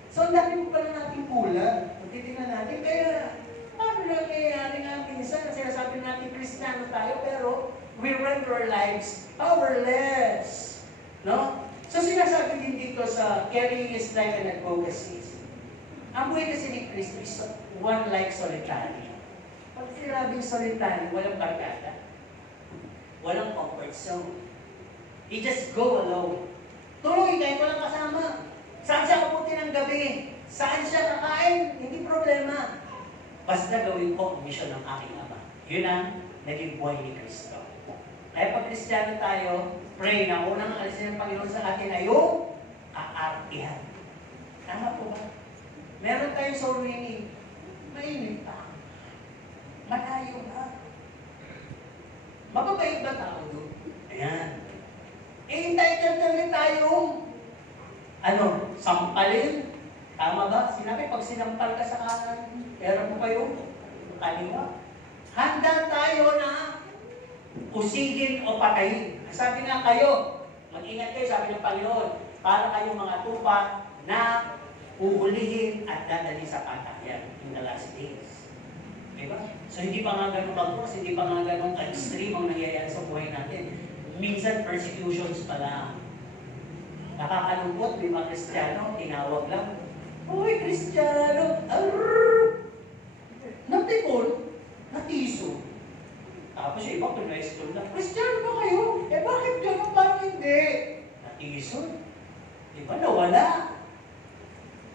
So, ang dami mo pala natin kulang. Kung titignan natin, kaya paano nangyayari nga minsan na sinasabi natin Kristiyano tayo, pero we render our lives powerless. No? So, sinasabi din dito sa carrying His life and advocacies. Ang buhay kasi ni Kristo is one like solitary. Pag sinabing solitary, walang barkada. Walang comfort zone. You just go alone. Tuloy kahit walang kasama. Saan siya kaputi ng gabi? Saan siya kakain? Hindi problema. Basta gawin ko ang misyon ng aking Ama. Yun ang naging buhay ni Kristo. Kaya pag Kristiyano tayo, pray na unang alisin ng Panginoon sa atin ay yung kaartihan. Tama po ba? Meron tayong soul winning. Mainit pa. Malayo ba? Mababait ba tao doon? Ayan. Entitled na rin tayong sampalin. Tama ba? Sinabi, pag sinampal ka sa kanan, meron mo pa yung kaliwa. Handa tayo na usigin o patayin. Sabi nga kayo, mag-ingat kayo, sabi ng Panginoon, para kayong mga tupa na uhulihin at dadali sa patayan in the last days. Diba? So hindi pa nga ganun bagos, hindi pa nga ganun extreme ang nangyayari sa buhay natin. Minsan persecutions pa lang. Nakakalungkot, di ba Kristiyano, tinawag lang, "Uy, Kristiyano, napikon, natiso." Tapos yung iba, kung na-school na, "Kristiyano ba kayo? Eh bakit gano'n? Parang hindi." Natiso. Di ba nawala?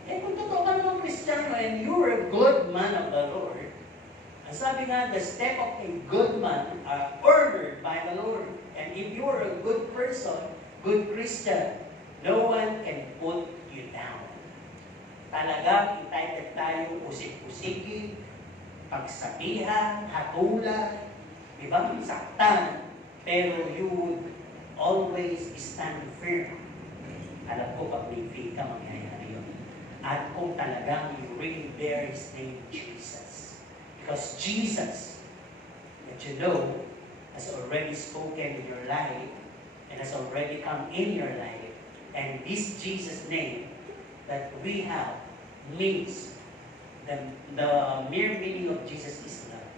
Eh kung totoo ka naman Kristiyano and you're a good man of the Lord, ang sabi nga, the step of a good man are ordered by the Lord. And if you're a good person, good Christian, no one can put you down. Talagang entitled tayo usik-usikin, pagsabihan, hatulan, diba? Saktan. Pero you would always stand firm. Alam ko pag may faith ka, mangyayari yun. At kung talagang you really bear His name, Jesus. Because Jesus, that you know, has already spoken in your life and has already come in your life. And this Jesus name that we have means, the mere meaning of Jesus is love.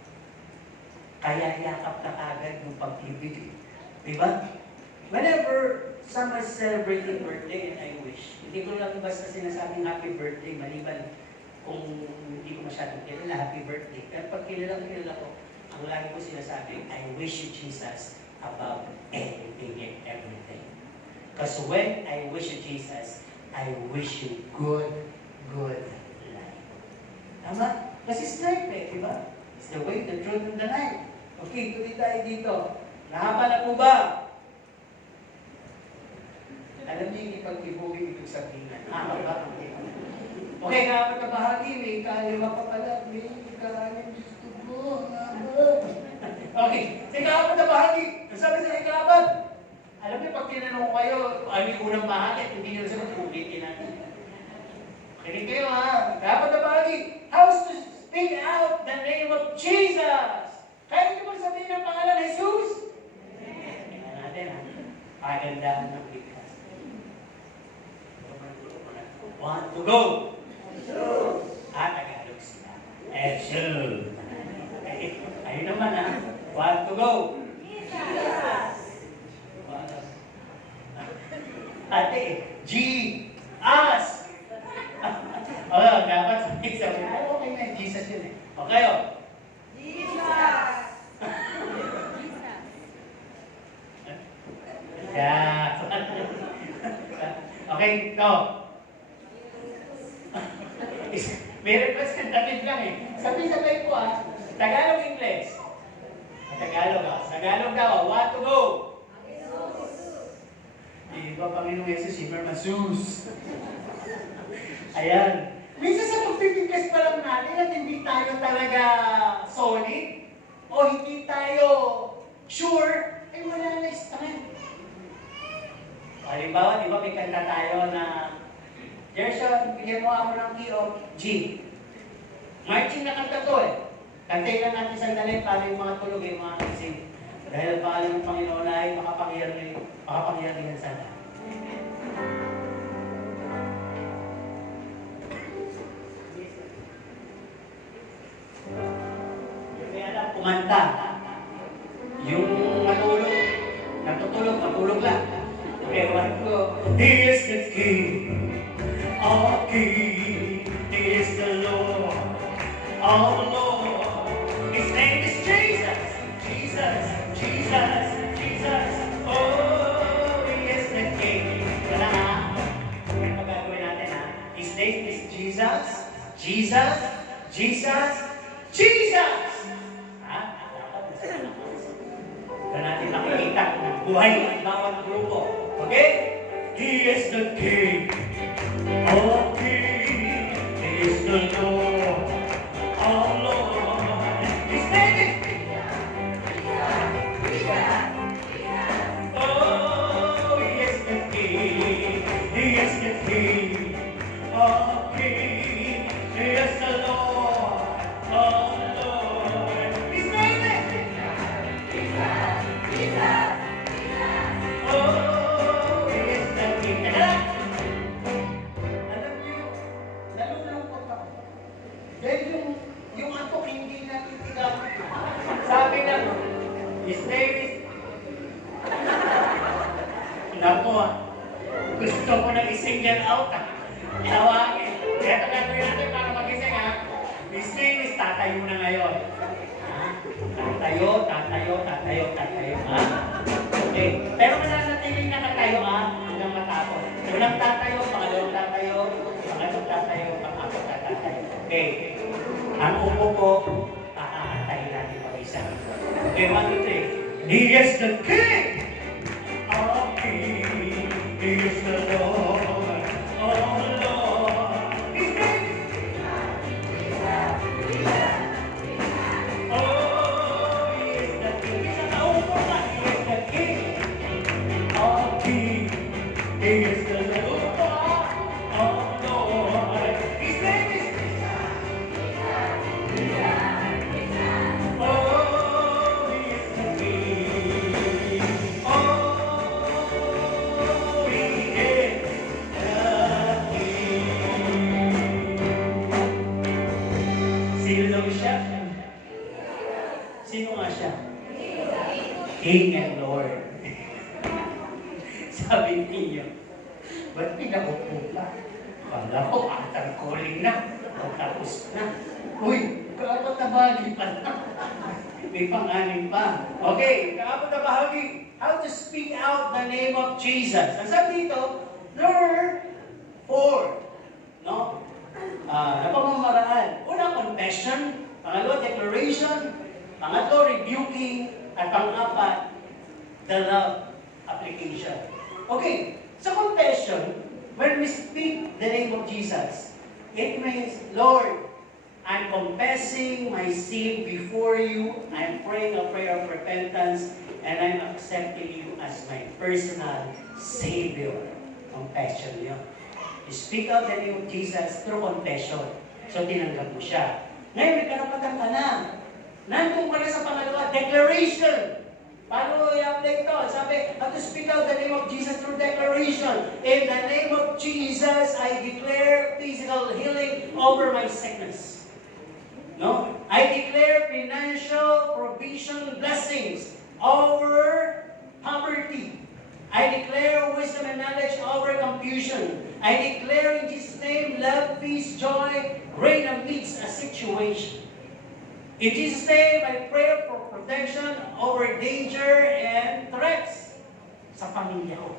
Kaya yakap ka agad ng pag-ibig. Diba? Whenever someone's celebrating birthday, and I wish, hindi ko lang basta sinasabing happy birthday, maliban kung hindi ko masyadong kilala, happy birthday. Pero pag kilala ko, ang lagi ko sinasabi, I wish you Jesus above anything and everything. Because when I wish you Jesus, I wish you good life. Tama? Kasi it's life di ba? It's the way, the truth, and the life. Okay, tuloy tayo dito. Nahaba na po ba? Alam niyo yung ipag-ibugin ibig sabihin na. Haba. Okay, kapat na bahagi, may kalima pa pala, may kanin gusto ko, Okay, sa ikapat na bahagi, sabi sa ikapat, alam niyo, pag tinanong ko kayo, ano yung unang bahagi, hindi nyo sagot, ulitin natin. Kinig kayo ha, ikapat na bahagi, how to speak out the name of Jesus. Kaya nyo ba sabihin ng pangalan, Jesus? Tingnan natin ha, pagandahan ng bigkas. 1, 2, go! Tagalog sila. Jesus. Ayun naman ha. 1, 2, go. Jesus. Ate, G-as. Dapat sabi mo, okay na, Jesus yun eh. Okay o? Jesus. Yeah. Okay, ito. May request ng David lang eh. Sabi-sabay ko Tagalog, English. Tagalog Tagalog daw. 1, 2, go. Iba Panginoong Jesus, si Mermasus. Ayan. Minsan sa pagpipigkas pa lang natin at hindi tayo talaga solid o hindi tayo sure, ay wala na strength. Halimbawa, di ba may kanta tayo na Gershon, bigyan mo ako ng key of G. Marching na kanta to Kantay lang natin sandali para yung mga tulog yung mga kising. Dahil ang pangalan ng Panginoon ay makapangyarihan sa lahat. Kaya alam, kumanta. Yung matulog lang. Okay, He is the King. Our King is the Lord, our Lord. His name is Jesus, Jesus, Jesus, Jesus. Oh, He is the King. Wala Ano magagawin natin His name is Jesus. Jesus! Ha? Dapat nasa lakas. Doon natin makikita ng buhay ng bawat grupo. Okay? He is the King of Kings. He is the Lord of Lords. His name is Oh, He is the King. He is the King of Kings. He is the Lord of Lords. His name is Oh, He is the King. Alam niyo, nalulungkot ako. Dahil yung ato hindi natin tinapit. Sabi na, His name is Naku gusto ko na i-single out tawagin. Kaya ito gagawin natin para magising His name is tatayo na ngayon. Tatayo. Okay. Pero mananatiling nakatayo hanggang matapos. Unang tatayo, pangalawang tatayo, pangatlong tatayo, pang-apat na tatayo. Okay. Ang upo ko, pakakatayin natin mag-isa. Okay, 1, 2, 3. He is the King of Kings. He is the Lord of Lords. His name is Oh, He is the King. Isa na upo na, He is the King of Kings. He is the Lord of Lords. His name is Oh, He is the King. Oh, He is the King. Sino daw siya? Sino nga siya? King and Lord. Sabi niyo, ba't pinaupo ka? Kala ko, after calling na. O tapos na. Uy, kaabot na bahagi pa na. May pang-anim pa. Okay, kaabot na bahagi. How to speak out the name of Jesus. Ang sabi dito, there are 4. No? Na pamamaraan. Una, confession. Pangalawa, declaration. Pangatlo, rebuking. At pang-apat, the love application. Okay, sa confession, when we speak the name of Jesus, it means, Lord, I'm confessing my sin before you. I'm praying a prayer of repentance, and I'm accepting you as my personal Savior. Confession yun. You speak out the name of Jesus through confession. So, tinanggap mo siya. Ngayon, may karapatan ka na. Nandun ka na sa pangalawa, declaration. Paano i-apply ito? Sabi, how to speak out the name of Jesus through declaration. In the name of Jesus, I declare physical healing over my sickness. No? I declare financial provision blessings over poverty. I declare wisdom and knowledge over confusion. I declare in Jesus' name, love, peace, joy, reign amidst a situation. In Jesus' name, I pray for protection over danger and threats sa pamilya ko.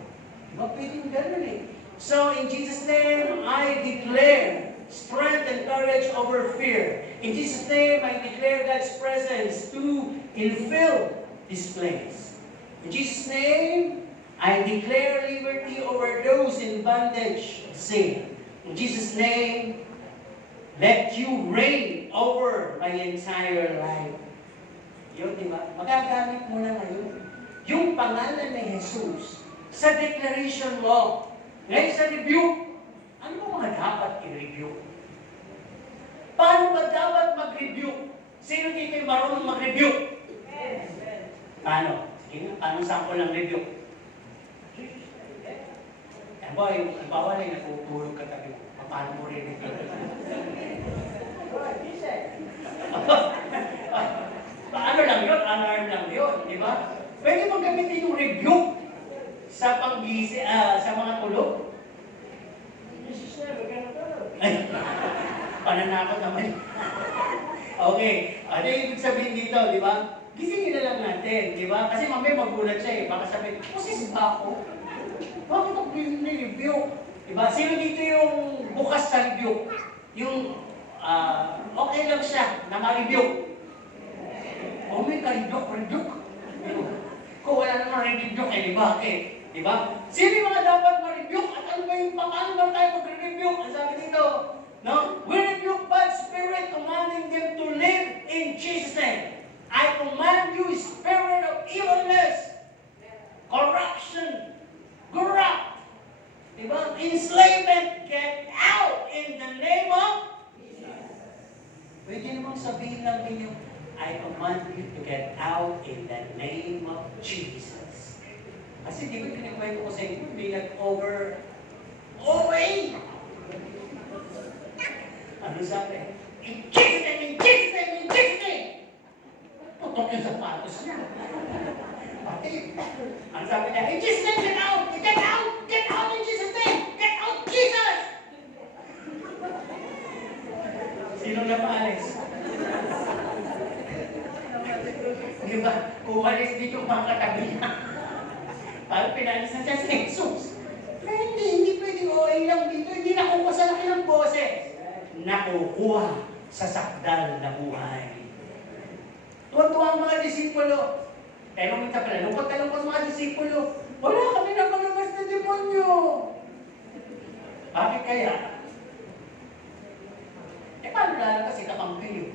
Diba pwedeng ganun So, in Jesus' name, I declare strength and courage over fear. In Jesus' name, I declare God's presence to infill this place. In Jesus' name, I declare liberty over those in bondage of sin. In Jesus' name, let you reign over my entire life. Yun, di ba? Magagamit mo na ngayon yung pangalan ni Jesus sa declaration mo. Ngayon sa rebuke, ano ba mga dapat i-rebuke? Paano ba dapat mag-rebuke? Sino dito yung marunong mag-rebuke? Paano? Sige nga, paano sample ng rebuke? Yan ba, yung bawal ay natutulog ka tabi mo. Paano mo rin ito? Paano lang yun? Alarm lang yun, di ba? Pwede mong gamitin yung rebuke sa panggisi, sa mga tulog. Pananakot naman. Okay, ano yung ibig sabihin dito, di ba? Gisingin na lang natin, di ba? Kasi mamaya magulat siya Baka sabihin, pusis ba ako? Bakit ako ni-rebuke? Diba? Sino dito yung bukas sa rebuke? Yung okay lang siya na ma-rebuke. O may ka-rebuke. Kung wala namang rebuke, di ba? Di ba? Sino yung mga dapat ma-rebuke? At ano ba yung paano ba tayo mag-rebuke? Ang sabi dito, no? We rebuke bad spirit, commanding them to live in Jesus' name. I command you, spirit of evilness, corruption, corrupt, diba? Enslavement, get out in the name of Jesus. Pwede namang sabihin lang ninyo, I command you to get out in the name of Jesus. Kasi di ba kinikwento ko sa inyo, may nag-over, ano sabi? In Jesus' name, in Jesus' name, in Jesus' name! Tutok yung sapatos niya. Pati, ang sabi niya, in Jesus' name, get out! Get out! Get out in Jesus' name! Get out, Jesus! Sino na paalis? Di ba? Umalis dito mga katabi niya. Parang pinalis na siya si Jesus. Hindi pwedeng OA lang dito. Hindi nakukuha sa laki ng boses. Nakukuha sa sakdal na buhay. Tuwa-tuwa ang mga disipulo. Pero minsan pala, lungkot mga disipulo. Wala kami na palabas na demonyo. Bakit kaya? Paano lalabas ikakampi yun?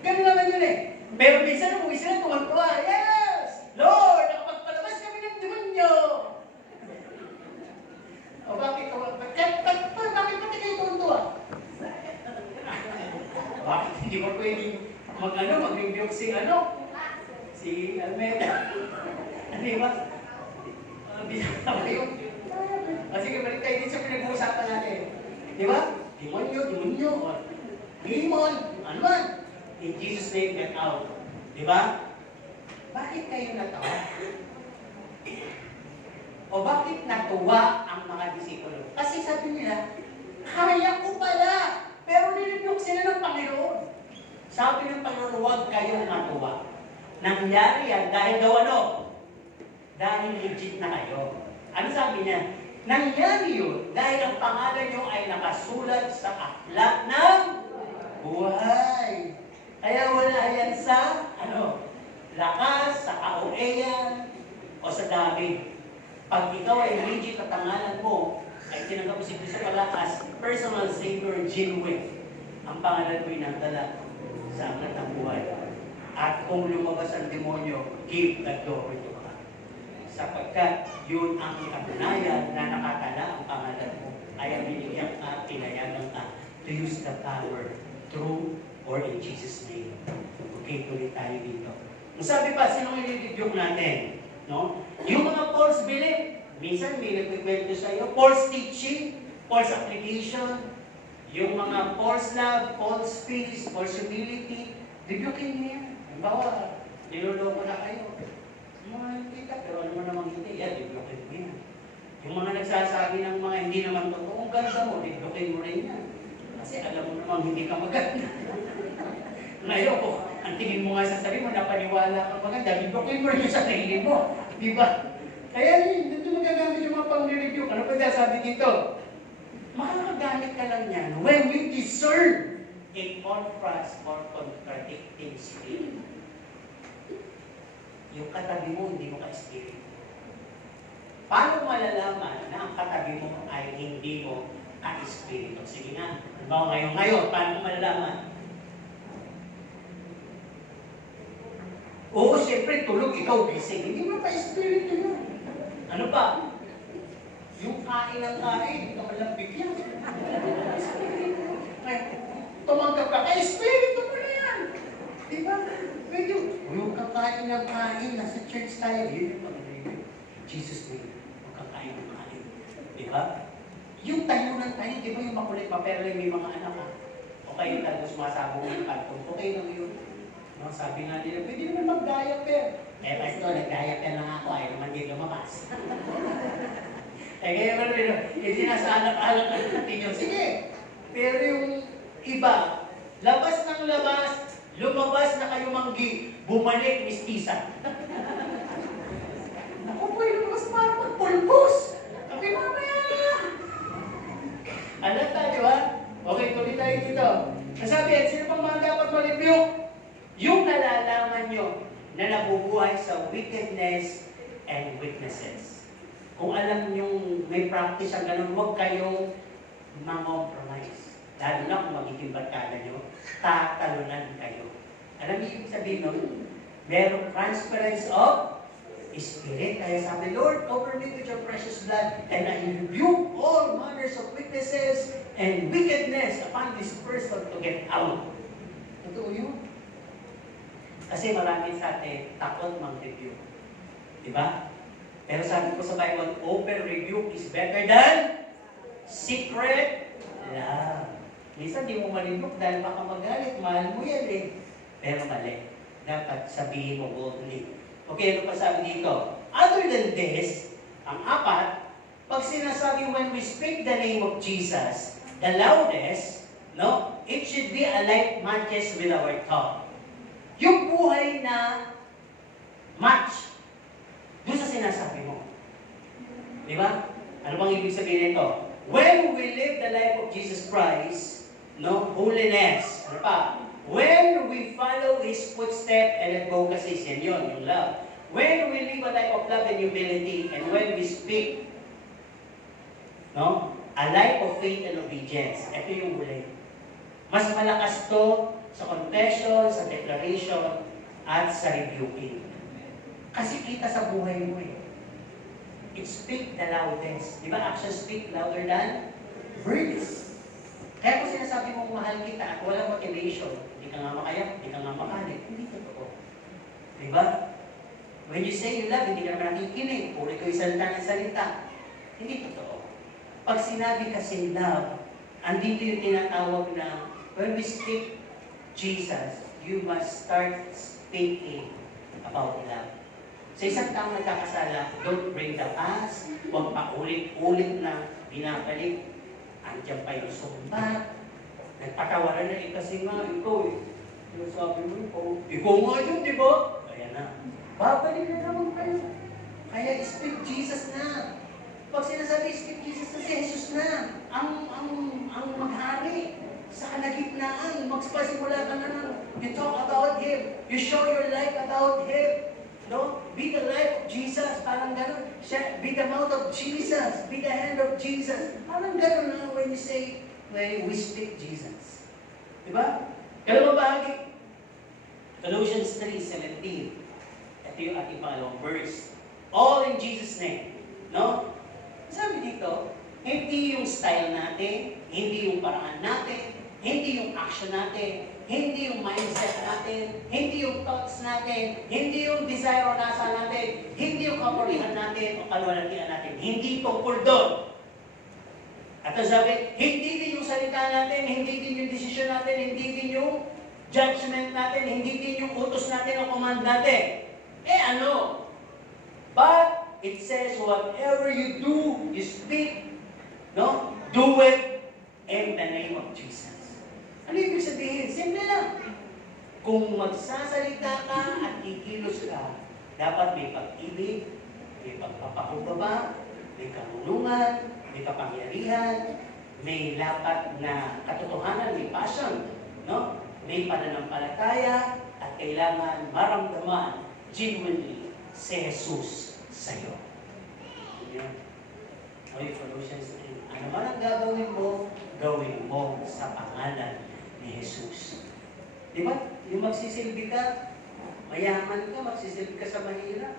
Ganun naman yun eh. Pero minsan umuwi sila tuwan-tuwa. Yes! Lord, nakapagpalabas kami ng demonyo. O bakit pati kayo tuwan-tuwa? Bakit hindi mo pwedeng mag-rebuke si Almeida? Hindi ba? Bisama yun. Sige, balik tayo din sa pinag-uusapan natin. Di ba? Demonyo. Demon, ano man? In Jesus' name, get out. Di ba? Bakit kayo natawa? O bakit natuwa ang mga disipulo? Kasi sabi nila, kaya ko pala. Pero nilibok sila ng Panginoon. Sabi ng Panginoon, huwag kayong natuwa. Nangyari yan dahil daw ano? Dahil legit na kayo. Ano sabi niya? Nangyari yun dahil ang pangalan nyo ay nakasulat sa aklat ng buhay. Kaya wala yan sa, lakas, sa kaueyan, o sa David. Pag ikaw ay legit at pangalan mo, ay tinanggap mo si Kristo pala as personal Savior, genuine. Ang pangalan mo ay nagdala sa aklat ng buhay. At kung lumabas ang demonyo, give the glory to God. Sapagkat yun ang katunayan na nakatala ang pangalan mo, ay binigyan ka, pinayagan ka to use the power through or in Jesus' name. Okay, tuloy tayo dito. Sabi pa, sinong i-rebuke natin? No? Yung mga false belief, minsan may nagkikwento sa iyo, false teaching, false application, yung mga false love, false peace, false humility, rebuking niyo yan. Halimbawa, niloloko na kayo. Yung mga nakikita, pero ano mo namang hindi, yan, rebuking mo yan. Yung mga nagsasabi ng mga hindi naman totoo, ang ganda mo, rebuking mo rin yan. Kasi alam mo namang hindi ka maganda. Ngayon, ang tingin mo nga sa sarili mo, napaniwala ka maganda, rebuking mo rin yung sarili mo. Di ba? Kaya dito magagamit yung mga pang-review. Ano pa dyan sabi dito? Makakagamit ka lang yan when you discern a contrast or contradicting spirit. Yung katabi mo, hindi mo ka-spirit. Paano malalaman na ang katabi mo ay hindi mo ka-espiritu? Sige nga. Ngayon, paano mo malalaman? Oo, siyempre, tulog, ikaw gising. Hindi mo ka-espiritu yun. Ano pa? Yung kain ng kain, hindi ka malang bigyan. Tumanggap ka, espiritu mo na yan. Di ba? Medyo, yung kakain ng kain, nasa church tayo, yun yung pag-review. Jesus name, yung kakain ng kain. Di ba? Yung tayo ng tayo, di ba yung makulit, maperlay, may mga anak ha? O kayo talaga sumasabong yung karton, okay lang yun. No, sabi nga nila, pwede naman mag-diaper. Pastor, nag-diaper lang ako, ay naman din lumabas. Kaya naman, hindi nasa anak-anak natin yun. Sige, pero yung iba, labas ng labas, lumabas na kayo manggi, bumalik, mistisa. Naku po, lumabas para magpulbos. Okay, mamaya na. Alam tayo ha? Okay, tuloy tayo dito. dito. Nasabi, sino pang mga dapat ma-rebuke? Yung nalalaman nyo na nabubuhay sa wickedness and weaknesses. Kung alam nyo may practice ang ganun, huwag kayong ma-compromise. Lalo na kung magiging barkada nyo, tatalunan kayo. Alam niyo ibig sabihin nun? Merong transference of Spirit. Kaya sabi, Lord, cover me with your precious blood, and I rebuke all manners of weaknesses and wickedness upon this person to get out. Totoo yun. Kasi marami sa atin takot mag-rebuke. Diba? Pero sabi ko sa Bible, open rebuke is better than secret love. Minsan di mo ma-rebuke dahil baka magalit, mahal mo yan eh. Pero mali. Dapat sabihin mo boldly. Okay, ano pa sabi dito? Other than this, ang apat, pag sinasabi when we speak the name of Jesus, the loudest, no, it should be a light matches with our tongue. Yung buhay na match doon sa sinasabi mo. Di ba? Ano bang ibig sabihin nito? When we live the life of Jesus Christ, no, holiness, ano pa? When we follow His footsteps and advocacies, yan yun, yung love. When we live a life of love and humility, and when we speak, no, a life of faith and obedience, ito yung huli. Mas malakas to sa confession, sa declaration, at sa rebuking. Kasi kita sa buhay mo eh. It speak the loudest. Di ba? Actions speak louder than words. Kaya kung sinasabi mong mahal kita at walang motivation, hindi ka nga makayak, hindi ka nga makalit, hindi totoo. Di ba? When you say you love, hindi ka naman nakikinig. Uli ko yung salita ng salita. Hindi totoo. Pag sinabi kasi love, andito yung tinatawag na when we speak Jesus, you must start speaking about love. Sa isang taong nagkakasala, don't bring the past, huwag pa ulit-ulit na binabalik. Andiyan pa yung sumbat. Nagpatawaran na eh kasi nga, ikaw eh. Yung sabi mo, ikaw nga yun, di ba? Kaya na. Babalik na naman kayo. Kaya speak Jesus na. Pag sinasabi speak Jesus na, si Jesus na. Ang maghari. Sa kalagitnaan, magpasimula ka na nun. You talk about Him. You show your life about Him. No? Be the life of Jesus. Parang gano'n. Be the mouth of Jesus. Be the hand of Jesus. Parang gano'n na when you say, when we speak Jesus. Diba? Kaya bahagi. Colossians 3:17. Ito yung ating pangalawang verse. All in Jesus' name. No? Sabi dito, hindi yung style natin, hindi yung paraan natin, hindi yung action natin, hindi yung mindset natin, hindi yung thoughts natin, hindi yung desire o nasa natin, hindi yung kapurihan natin o kalwalatian natin. Hindi tungkol doon. At ang sabi, hindi din yung salita natin, hindi din yung desisyon natin, hindi din yung judgment natin, hindi din yung utos natin o command natin. Eh ano? But it says, whatever you do, you speak, no? Do it in the name of Jesus. Ano ibig sabihin? Simple lang. Kung magsasalita ka at kikilos ka, dapat may pag-ibig, may pagpapakumbaba, may kamulungan, may kapangyarihan, may lapat na katotohanan, may passion, no? May pananampalataya, at kailangan maramdaman genuinely si Jesus sa iyo. Yun. Okay, Colossians 3. Ano man ang gawin mo sa pangalan ni Jesus. Di ba? Yung magsisilbi ka, mayaman ka, magsisilbi ka sa mahirap.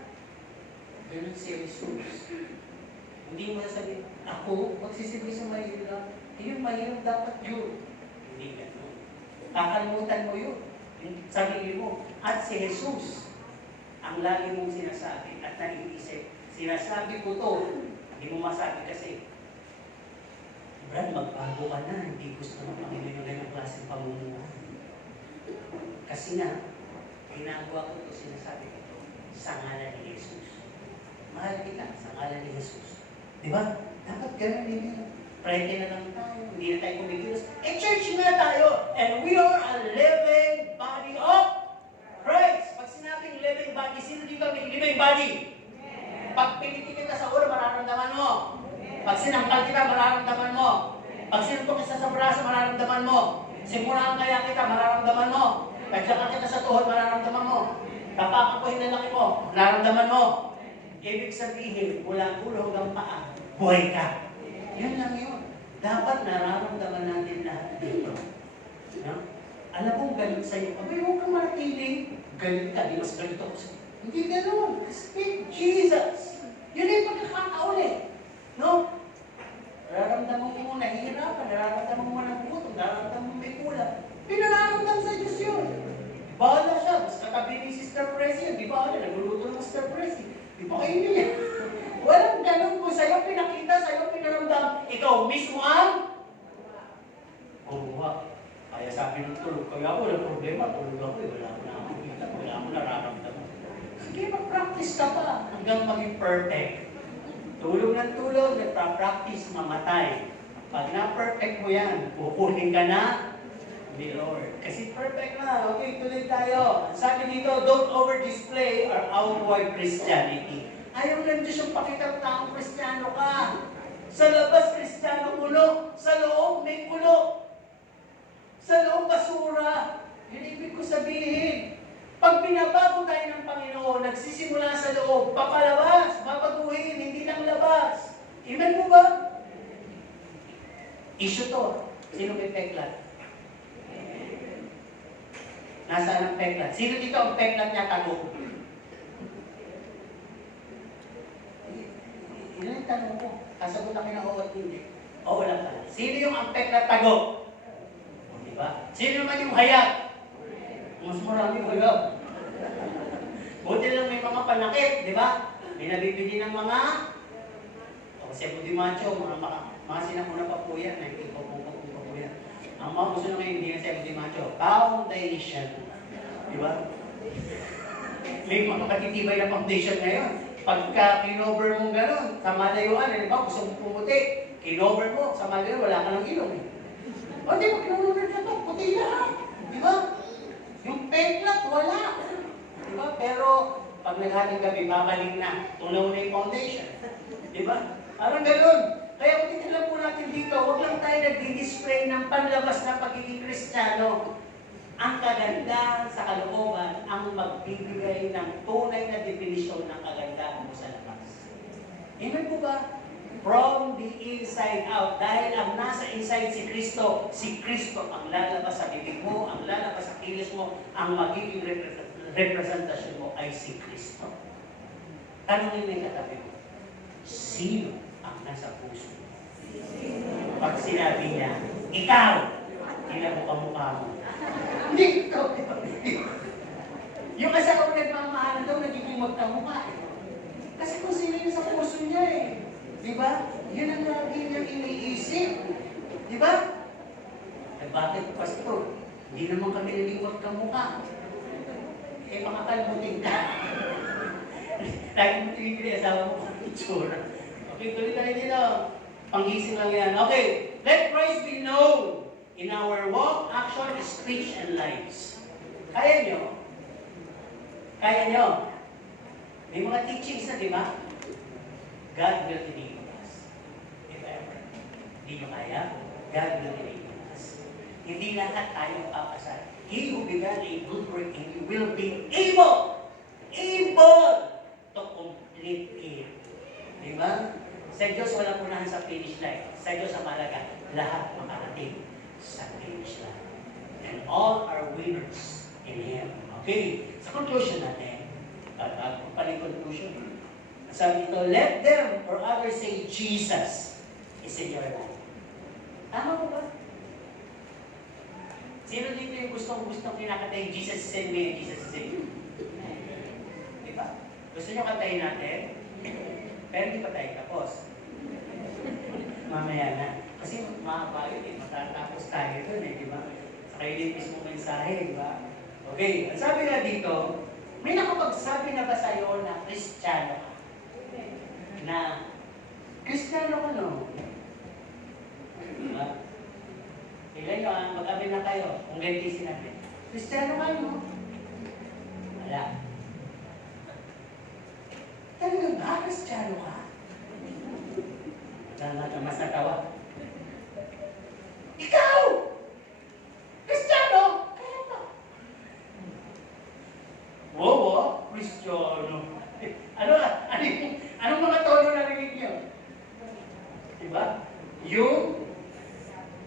Ganun si Jesus. Hindi mo sasabihin, ako magsisilbi sa mahirap. Yung mahirap dapat yun. Hindi ganun. Kakalimutan mo yun. Yung sarili mo. At si Jesus, ang lagi mong sinasabi at naiisip, sinasabi ko to, hindi mo masabi kasi, Brad, magbago ka na, hindi gusto ng Panginoon yung ganong klaseng pamumuhay. Kasi nga, ginagawa ko ito, sinasabi ko ito, sa ngalan ni Jesus. Mahal kita, sa ngalan ni Jesus. Di ba? Dapat ganun din yun. Prete na lang tayo, hindi na tayo kumikilos. Eh, church na tayo, and we are a living body of Christ. Pag sinabing living body, sino dito may living body? Pag piniti kita sa ulo, mararamdaman mo. Pag sinampal kita, mararamdaman mo. Pag sinuntok kita sa braso, mararamdaman mo. Simulaan kaya kita, mararamdaman mo. Tagsakan kita sa tuhod, mararamdaman mo. Tapakan ko hinlalaki mo, mararamdaman mo. Ibig sabihin, mula ulo hanggang paa, buhay ka. Yun lang yun. Dapat nararamdaman natin lahat dito. No? Alam mong galit sa'yo, abay, huwag kang maratiling. Galit ka, di mas galit ako sa'yo. Hindi ganoon. Speak Jesus. Yun yung pagkakataon eh. No? Nararamdaman mo nahihirapan, nararamdaman mo ng gutom, nararamdaman mo may kulang. Pinararamdaman sa Diyos yun. Bahala siya. Mas katabi ni Sister Presi yun. Di ba ako nagluluto ng Sister Presi? Di ba kayo niya? Walang ganun po sa'yo, pinakita sa'yo, pinaramdam. Ikaw mismo ang gumawa. Kaya sabi ng tulog, kaya ako walang problema, tulog ako eh, wala ako nakakita, wala ako nararamdaman. Sige, mag-practice ka pa hanggang maging perfect. Tulog ng tulog, nagpa-practice, mamatay. Pag na-perfect mo yan, kukunin ka na ni Lord. Kasi perfect na. Okay, tuloy tayo. Sabi dito, don't over-display our outward Christianity. Ayaw lang Diyos yung pakitang taong Kristiyano ka. Sa labas, Kristiyano kulo. Sa loob, may kulo. Sa loob, basura. Yun ibig ko sabihin. Pag binabago tayo ng Panginoon, nagsisimula sa loob, papalabas, babaguhin, hindi lang labas. Amen mo ba? Issue to. Sino may peklat? Nasaan ang peklat? Sino dito ang peklat niya tago? Yun ang tanong ko. Kasagot na kina oo at hindi. Oo lang ka. Sino yung ang peklat tago? Diba? Sino naman yung hayag? Mas maraming hayag. Buti lang may mga panakit, di ba? May nabibili ng mga Jose Budimacho, mga sinakuna pa po yan, nagpipapupok pa po yan. Ang mga gusto na ngayon, hindi na Jose Budimacho, foundation. Di ba? May mga katitibay na foundation ngayon. Pagka kinover mong gano'n, sa malayuan, di ba? Gusto mong pumuti, kinover mo, sa malayuan, wala ka ng ilong eh. O di ba, kinover ka to, puti lahat. Di ba? Yung peklat, wala. Di ba? Pero, pag naghaling gabi, babalik na. Tunaw na yung foundation. Di ba? Parang gano'n. Kaya kung titilang po natin dito, huwag lang tayo nag-display ng panlabas na pagiging Kristiyano. Ang kagandahan sa kalooban ang magbibigay ng tunay na definisyon ng kagandahan mo sa labas. Amen po ba? From the inside out. Dahil ang nasa inside si Kristo ang lalabas sa bibig mo, ang lalabas sa kilos mo, ang magiging representasyon mo ay si Kristo. Tanungin mo yung katabi mo, sino ang nasa puso? Pag sinabi niya, ikaw, kinamukha-mukha mo. Hindi ikaw. Yung asawa nagmamahalan daw, nagiging magkamukha eh. Kasi kung sino yung sa puso niya eh. Di ba? Yun ang lagi niyang iniisip. Di ba? Eh bakit, Pastor? Hindi naman kami naging magkamukha. Eh makakalmutin ka. Lagi mo tinigil asawa mo kung itsura. Okay, tuloy tayo dito. Panggising lang yan. Okay, let Christ be known in our walk, action, speech, and lives. Kaya nyo? Kaya nyo? May mga teachings na, di ba? God will enable us. If ever. Hindi nyo kaya, God will enable us. Hindi lahat tayo papasal. He who began a good work in you will be able to complete it. Di ba? Sa Diyos, walang unahan sa finish line. Sa Diyos, ang mahalaga, lahat makarating sa finish line. And all are winners in Him. Okay? Sa conclusion natin, paling conclusion, sabi ito, let them or others say Jesus is in your life. Tama po ba? Sino dito yung gustong kinakatay, Jesus is in me, Jesus is in you? Diba? Gusto nyo kantayin natin? Pero hindi pa tayo tapos. Mamaya na. Kasi mahaba yun eh, matatapos tayo dun eh, di ba? Sa kayo din mismo mensahe, di ba? Okay, ang sabi nga dito, may nakapagsabi na ba sa'yo na Kristiyano ka? Na, Kristiyano ka no? Diba? Ilan nyo, mag-amin na kayo, kung ganito sinabi. Kristiyano ka no? Wala. Talagang ba, Kristiyano ka? Mas natawa. Ikaw! Kristiyano. Anong mga tono narinig niyo? Diba? Yung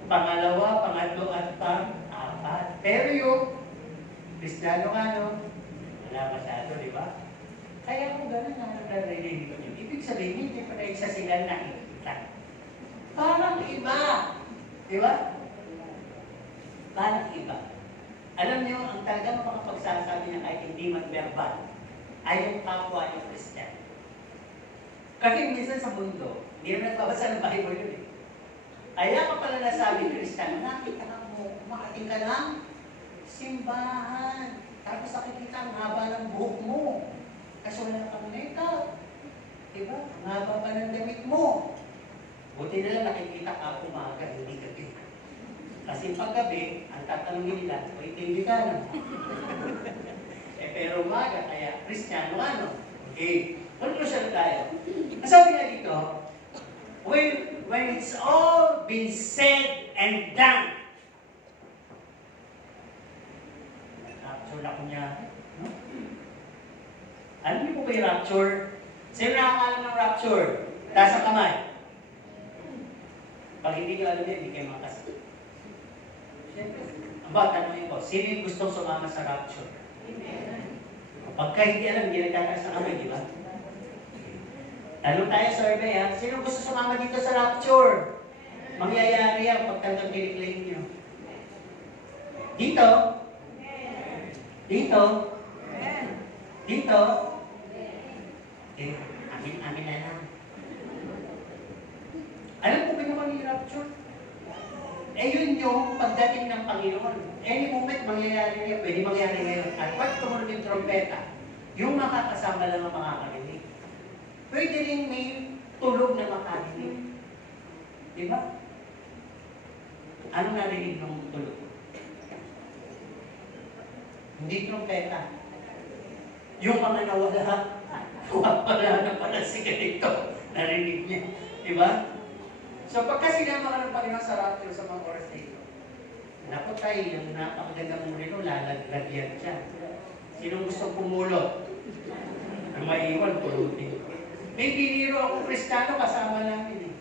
pangalawa, pangatlo, at pang-apat. Pero yung Kristiyano ka, no? Wala masyado, di ba? Kaya kung gano'n na narinig ko yun, ibig sabihin, hindi pa na isa sila nakikita. Parang iba. Di ba? Parang iba. Alam niyo, ang talagang makapagsasabi niya kahit hindi man verbal, ay yung kapwa ng Kristiyano. Kasi minsan sa mundo, hindi naman nagbabasa ng Bible yun eh. Kaya ka pala nasabi ng Kristiyano, nakita ka mo, makating ka lang, simbahan. Tapos nakikita ang haba ng buhok mo. Kasi wala kang makeup. Diba? Ang haba pa ng damit mo. Buti na lang nakikita ka umaga, hindi gabi. Kasi pag gabi, ang tatanungin nila, o hindi ka na. Pero umaga, kaya Kristiyano ano? Okay. Conclusion tayo. Sabi nga dito, when it's all been said and done, rapture na ko niya. No? Alam niyo po ba yung rapture? Sino nakakalam ng rapture? Taas ang kamay. Pag hindi nyo alam yan, hindi kayo makasal. Siyempre, ang ba, tanongin ko, sino yung gustong sumama sa rapture? Pagka hindi alam, hindi nagkakaas ng kamay, di ba? Tanong tayo sa survey, ha? Sino gusto sumama dito sa rapture? Mangyayari yan pag talagang kiniklaim nyo. Dito? Dito? Dito? Amin na lang. Alam ko ba naman yung rapture? Yun yung pagdating ng Panginoon. Any moment mangyayari niya, pwede mangyari ngayon. At pag tumunog yung trompeta, yung makakasama lang ang makakarinig. Pwede rin may tulog na makarinig. Di ba? Ano narinig ng tulog? Hindi trompeta. Yung mga nawala, wala na pala si ganito. Narinig niya. Di ba? So pagka sinama ka ng Panginoon sa rapture sa mga oras na ito, naku tayo, yung napakaganda mong rino, lalagyan siya. Sinong gusto pumulot? Ang maiwan, pulutin. May biniro akong Kristiyano kasama namin eh.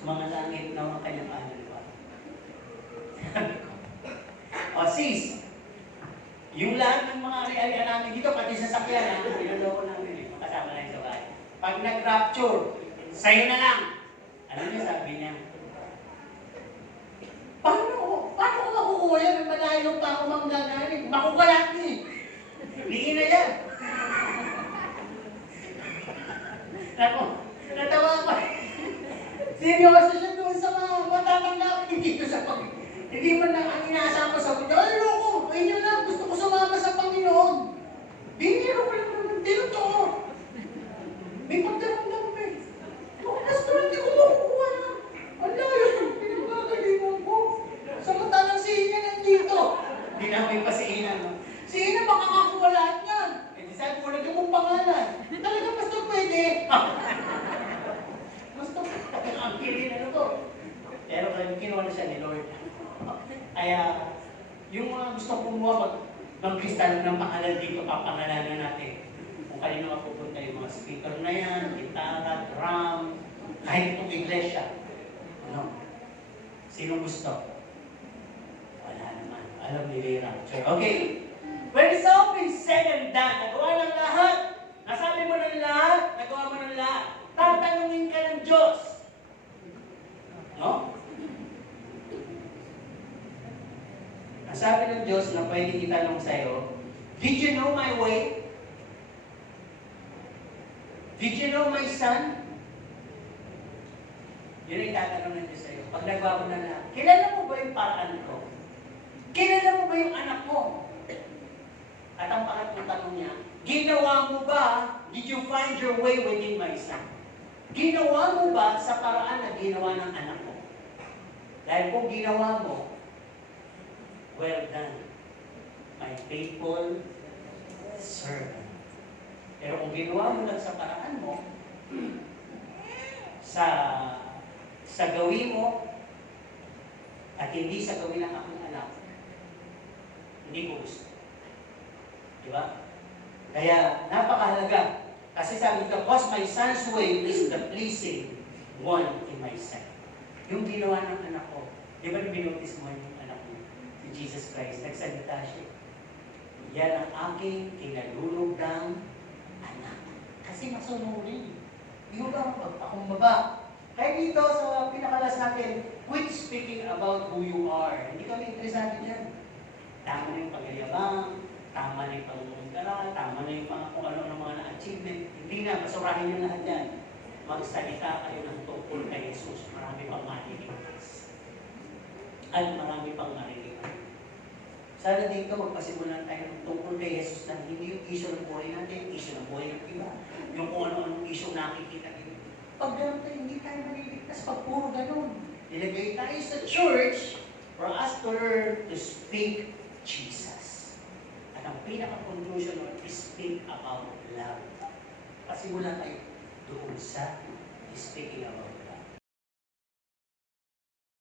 Sa mga langit na mga kanyang ano, di ba? O sis, yung lahat ng mga ari-arian namin dito, pati sa sakyan, pinaloko namin eh, makasama na yung sa bahay. Pag nag-rapture, sa'yo na lang. Ano niya sabi niya? Paano ko makukuha yan? Malayo pa ako manggagaling. Makukulat niya. Hindi na yan. Ako, natawa ko. Seryoso siya doon sa mga matatanggapin dito sa Panginoon. Hindi man na ang inaasama sa Panginoon. Ay, loko! Ayun na, gusto ko sumama sa Panginoon. Biniro ko lang naman. Dito. May pagdaramdam pa eh. Pastor, hindi ko makukuha na. Ang layo ng pinagagalingan ko. Samantalang si Ina nandito. Hindi namin pa si Ina, no? Si Ina makakakuha lahat yan. Sabi ko, lagyan mong pangalan. Talagang pastor pwede. Pastor, ang kirin ano to. Pero kinuha na siya ni Lord. Kaya, yung mga gusto kumuha mag-kristal ng pangalan dito, papangalanan natin. Kung kanino mapupunta yung mga speaker na yan, gitara, drum, kahit itong iglesia. Ano? Sino gusto? Wala naman. Alam ni Lira. Okay. When it's all been said and done, nagawa ng lahat, nasabi mo ng lahat, nagawa mo ng lahat, tatanungin ka ng Diyos. No? Nasabi ng Diyos na pwede itanong sa'yo, did you know my way? Did you know my son? Yun ang tatanong ng Diyos sa'yo. Pag nagawa mo na lahat, kilala mo ba yung paraan ko? Kilala mo ba yung anak ko? At ang pangatlong tanong niya, ginawa mo ba, did you find your way within my son? Ginawa mo ba sa paraan na ginawa ng anak ko? Dahil kung ginawa mo, well done, my faithful servant. Pero kung ginawa mo lang sa paraan mo, sa gawin mo, at hindi sa gawin ng aking anak, hindi ko gusto. Diba? Kaya napakahalaga. Kasi sabi ko, cause my son's way is the pleasing one in my sight. Yung ginawa ng anak ko, di ba binotis mo yung anak mo, si Jesus Christ, nagsalita siya. Yan ang aking kinalulugdang anak. Kasi masunurin. Yung ba ang pagpakumbaba. Kaya dito sa pinakalas natin, quit speaking about who you are. Hindi kami interesado dyan. Tama na yung pagyayabang, tama na yung pangungungkala, tama na yung mga kung ano ng mga na-achievement. Hindi na, masurahin nyo lahat yan. Magsalita kayo ng tungkol kay Jesus. Marami pang mariligtas. At marami pang mariligtas. Sana dito magpasimulan tayo ng tungkol kay Jesus na hindi yung issue ng buhay natin, issue ng buhay ng iba, yung kung ano-anong issue nakikita dito. Pag ganun tayo, hindi tayo mariligtas. Pag puro ganun. Nilagay tayo sa church for us to learn to speak Jesus. At ang pinaka-conclusion nun is speak about love. Pasimula tayo doon sa speaking about love.